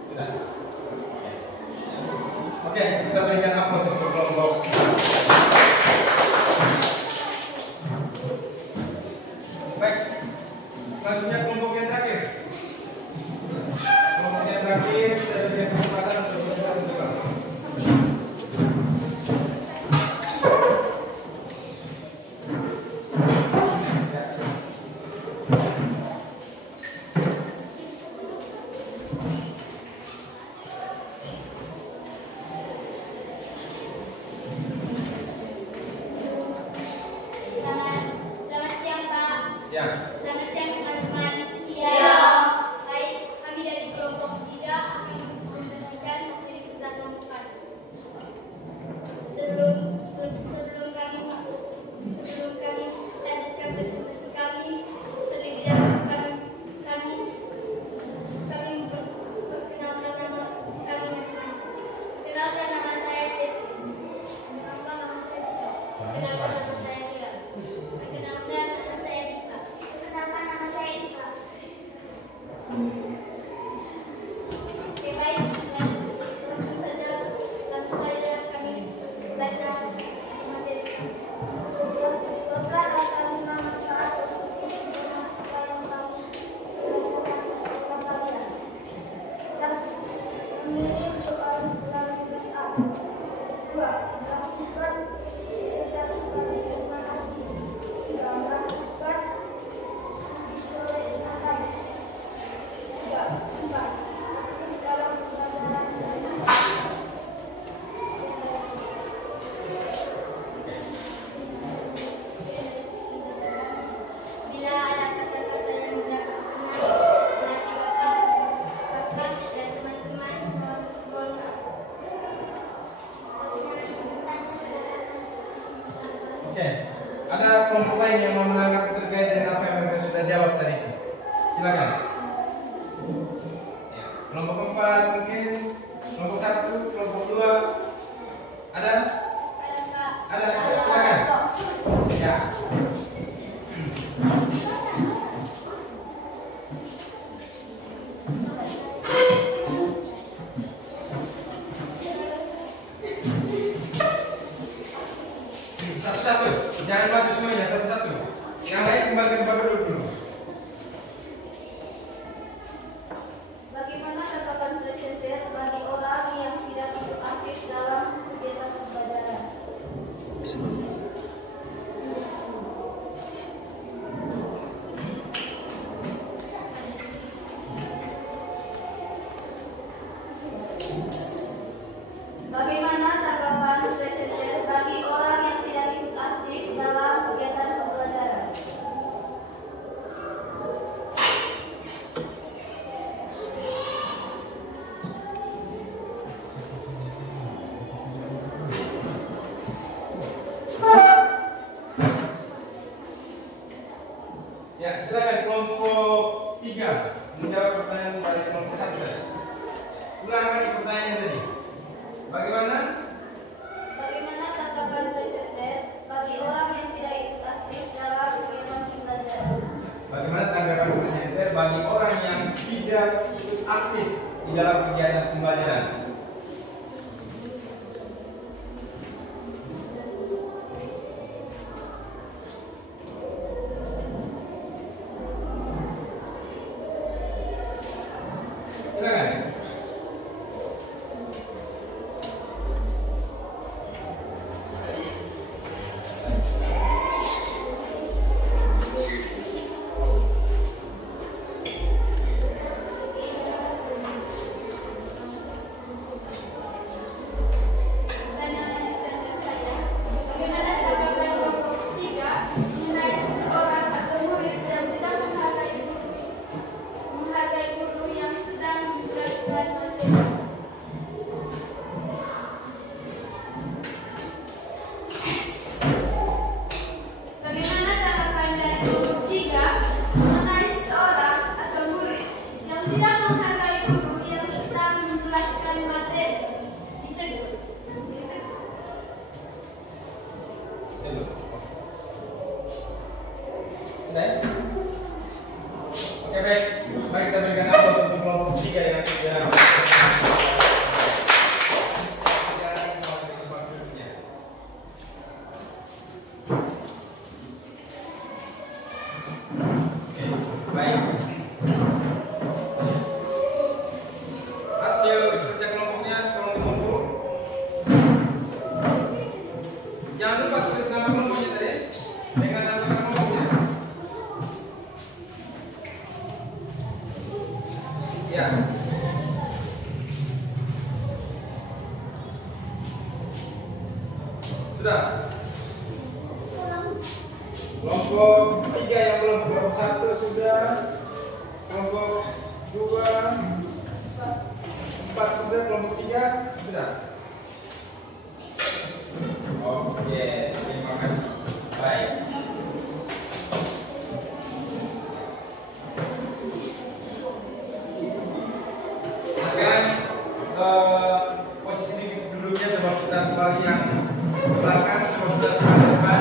Sudah. Oke, kita berikan aplaus untuk kelompok. Baik, selanjutnya kelompok yang terakhir. Kelompok yang terakhir saya berikan kesempatan untuk berbicara sebentar. Selamat siang, Pak. Siap. Selamat siang, teman-teman. Siang. Baik, kami dari kelompok 3 akan mempresentasikan hasil kita kelompok 4. Sebelum kami lanjutkan presentasi kami, terlebih dahulu kami memperkenalkan nama kami masing-masing. Perkenalkan, nama saya Sesi. Perkenalkan, nama saya Dika. Perkenalkan, nama saya Dira. Perkenalkan, nama saya Dika. Perkenalkan, nama saya Ika. Oke, baik. Langsung saja kami baca materi. Beberapa kami memanfaat tersebut dengan apa yang kami rasakan selama kalian. Satu, memilih soal ulang tugas A. 2, melakukan presentasi pada lingkungan aktif. 3, melakukan sore akan. 3, 4, aktif dalam pembelajaran dan bila ada kata-kata yang tidak berkenan di hati Bapak dan teman-teman, mohon maaf. Oke, ada kelompok lain yang mau menanggapi terkait dengan apa yang mereka sudah jawab tadi? Silakan. Ya, kelompok 4 mungkin, kelompok 1, kelompok 2. Ada? Ada, silakan. Ya. Satu-satu, jangan maju semuanya, satu-satu. Yang lain kembalikan pada dulu. Bagaimana tanggapan presenter bagi orang yang tidak ikut aktif dalam kegiatan pembelajaran? Bagaimana tanggapan presenter bagi orang yang tidak ikut aktif dalam kegiatan pembelajaran? Ya, silakan kelompok 3 menjawab pertanyaan dari kelompok 1 tadi. Ulang lagi pertanyaan tadi. Bagaimana? Bagaimana tanggapan presenter bagi orang yang tidak ikut aktif dalam kegiatan pembelajaran? Bagaimana tanggapan presenter bagi orang yang tidak ikut aktif di dalam kegiatan pembelajaran? Silakan. Bagaimana tanggapan dari kelompok 3 mengenai seseorang atau murid yang tidak menghargai guru yang sedang menjelaskan materi? Ditegur. Sudah ya? Oke, baik. Mari kita berikan aplaus untuk kelompok 3 yang sudah baik. Hasil kerja kelompoknya tolong dikumpul. Jangan lupa tulis nama kelompoknya tadi dengan nama kelompoknya. Ya. Sudah. Kelompok 3 yang belum, kelompok 1 sudah, kelompok 2, 4 sudah, kelompok 3 sudah. Oke, terima kasih. Baik. Nah, sekarang posisi duduknya coba kita balik yang belakang, coba kita ke depan.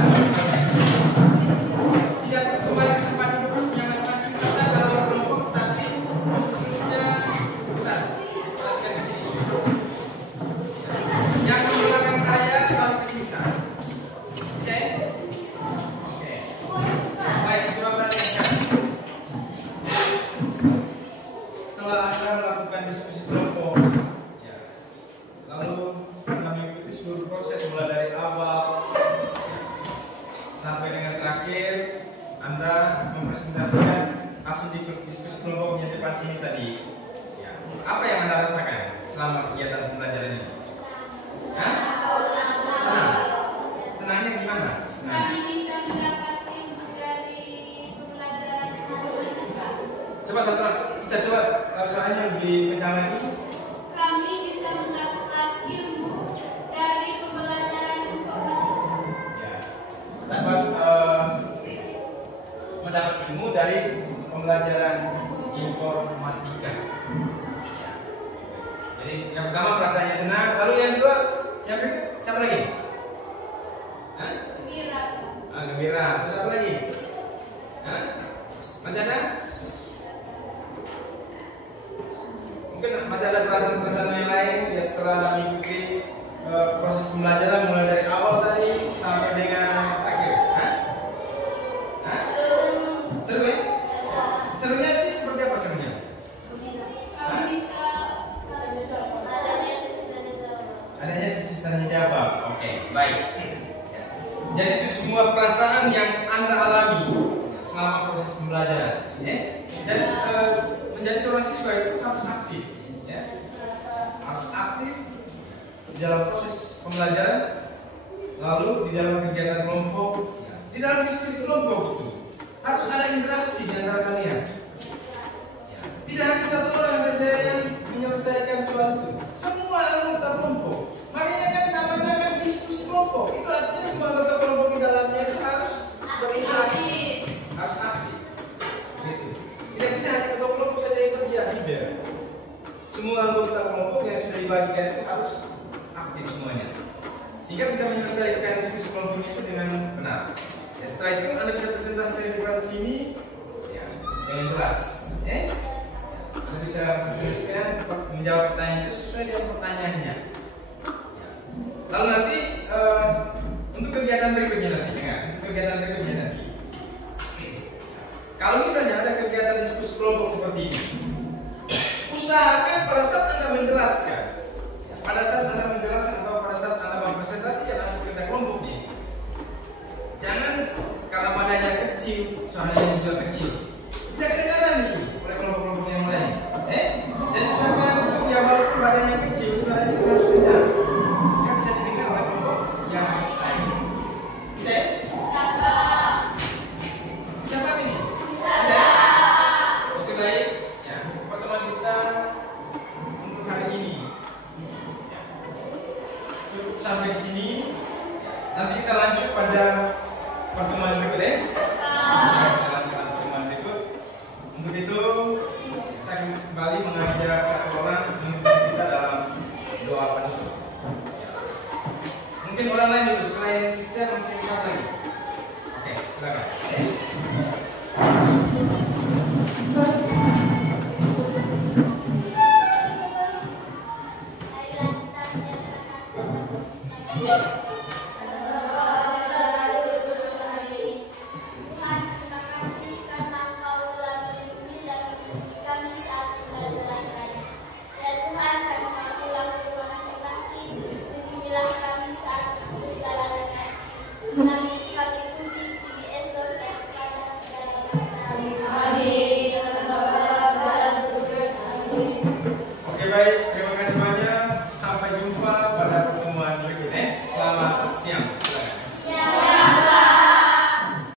Sampai dengan terakhir Anda mempresentasikan hasil diskusi kelompoknya depan sini tadi. Ya. Apa yang Anda rasakan selama kegiatan pembelajaran ini? Hah? Senang? Senangnya gimana? Kami bisa mendapatkan dari pembelajaran informatika. Coba satu lagi, coba soalnya lebih kencang lagi. Kami bisa mendapatkan ilmu dari pembelajaran informatika. Dapat mendapat ilmu dari pembelajaran informatika. Jadi yang pertama perasaannya senang, lalu yang kedua, yang berikut siapa lagi? Hah? Gembira. Gembira. Terus apa lagi? Hah? Masih ada? Mungkin masih ada perasaan-perasaan yang lain ya setelah mengikuti proses pembelajaran mulai dari awal tadi sampai dengan akhir. Hah? Hah? Seru ya? Serunya sih seperti apa serunya? Kami bisa Adanya sisi tanya jawab. Oke, baik. Jadi itu semua perasaan yang Anda alami selama proses pembelajaran. Ya? Jadi menjadi seorang siswa itu harus aktif, ya. Harus aktif di dalam proses pembelajaran, lalu di dalam kegiatan kelompok, di dalam diskusi kelompok itu harus ada interaksi di antara kalian. Ya. Tidak hanya satu orang saja yang menyelesaikan soal itu, semua anggota kelompok. Makanya kan namanya kan diskusi kelompok. Itu artinya semua anggota kelompok di dalamnya itu harus berinteraksi, harus aktif. Gitu. Tidak bisa hanya ketua kelompok saja yang kerja, tidak. Semua anggota kelompok yang sudah dibagikan itu harus aktif semuanya, sehingga bisa menyelesaikan diskusi kelompoknya itu dengan benar. Ya, setelah itu Anda bisa presentasi dari depan sini, ya, dengan jelas. Anda bisa menuliskan, menjawab pertanyaan itu sesuai dengan pertanyaannya. Ya. Lalu nanti untuk kegiatan berikutnya nanti, ya, kegiatan berikutnya nanti. Kalau misalnya ada kegiatan diskusi kelompok seperti ini, usahakan pada saat Anda menjelaskan, pada saat Anda menjelaskan atau pada saat Anda mempresentasikan hasil kerja kelompok ini, jangan karena badannya kecil, soalnya juga kecil, tidak kedengaran nih oleh kelompok-kelompok yang lain. Dan usahakan untuk ya walaupun badannya kecil, suaranya juga harus kencang, sehingga bisa didengar oleh kelompok yang lain. Bisa ya? Siapa ini? Oke, baik. Ya, pertemuan kita untuk hari ini sampai di sini. Nanti kita lanjut pada pertemuan berikutnya. Kita lanjut pada pertemuan berikut. Untuk itu saya kembali mengajak satu orang mengikuti kita dalam doa penutup. Mungkin orang lain dulu selain saya, mungkin siapa lagi? Oke, silakan. Oke, baik, terima kasih banyak. Sampai jumpa pada pertemuan berikutnya. Selamat siang.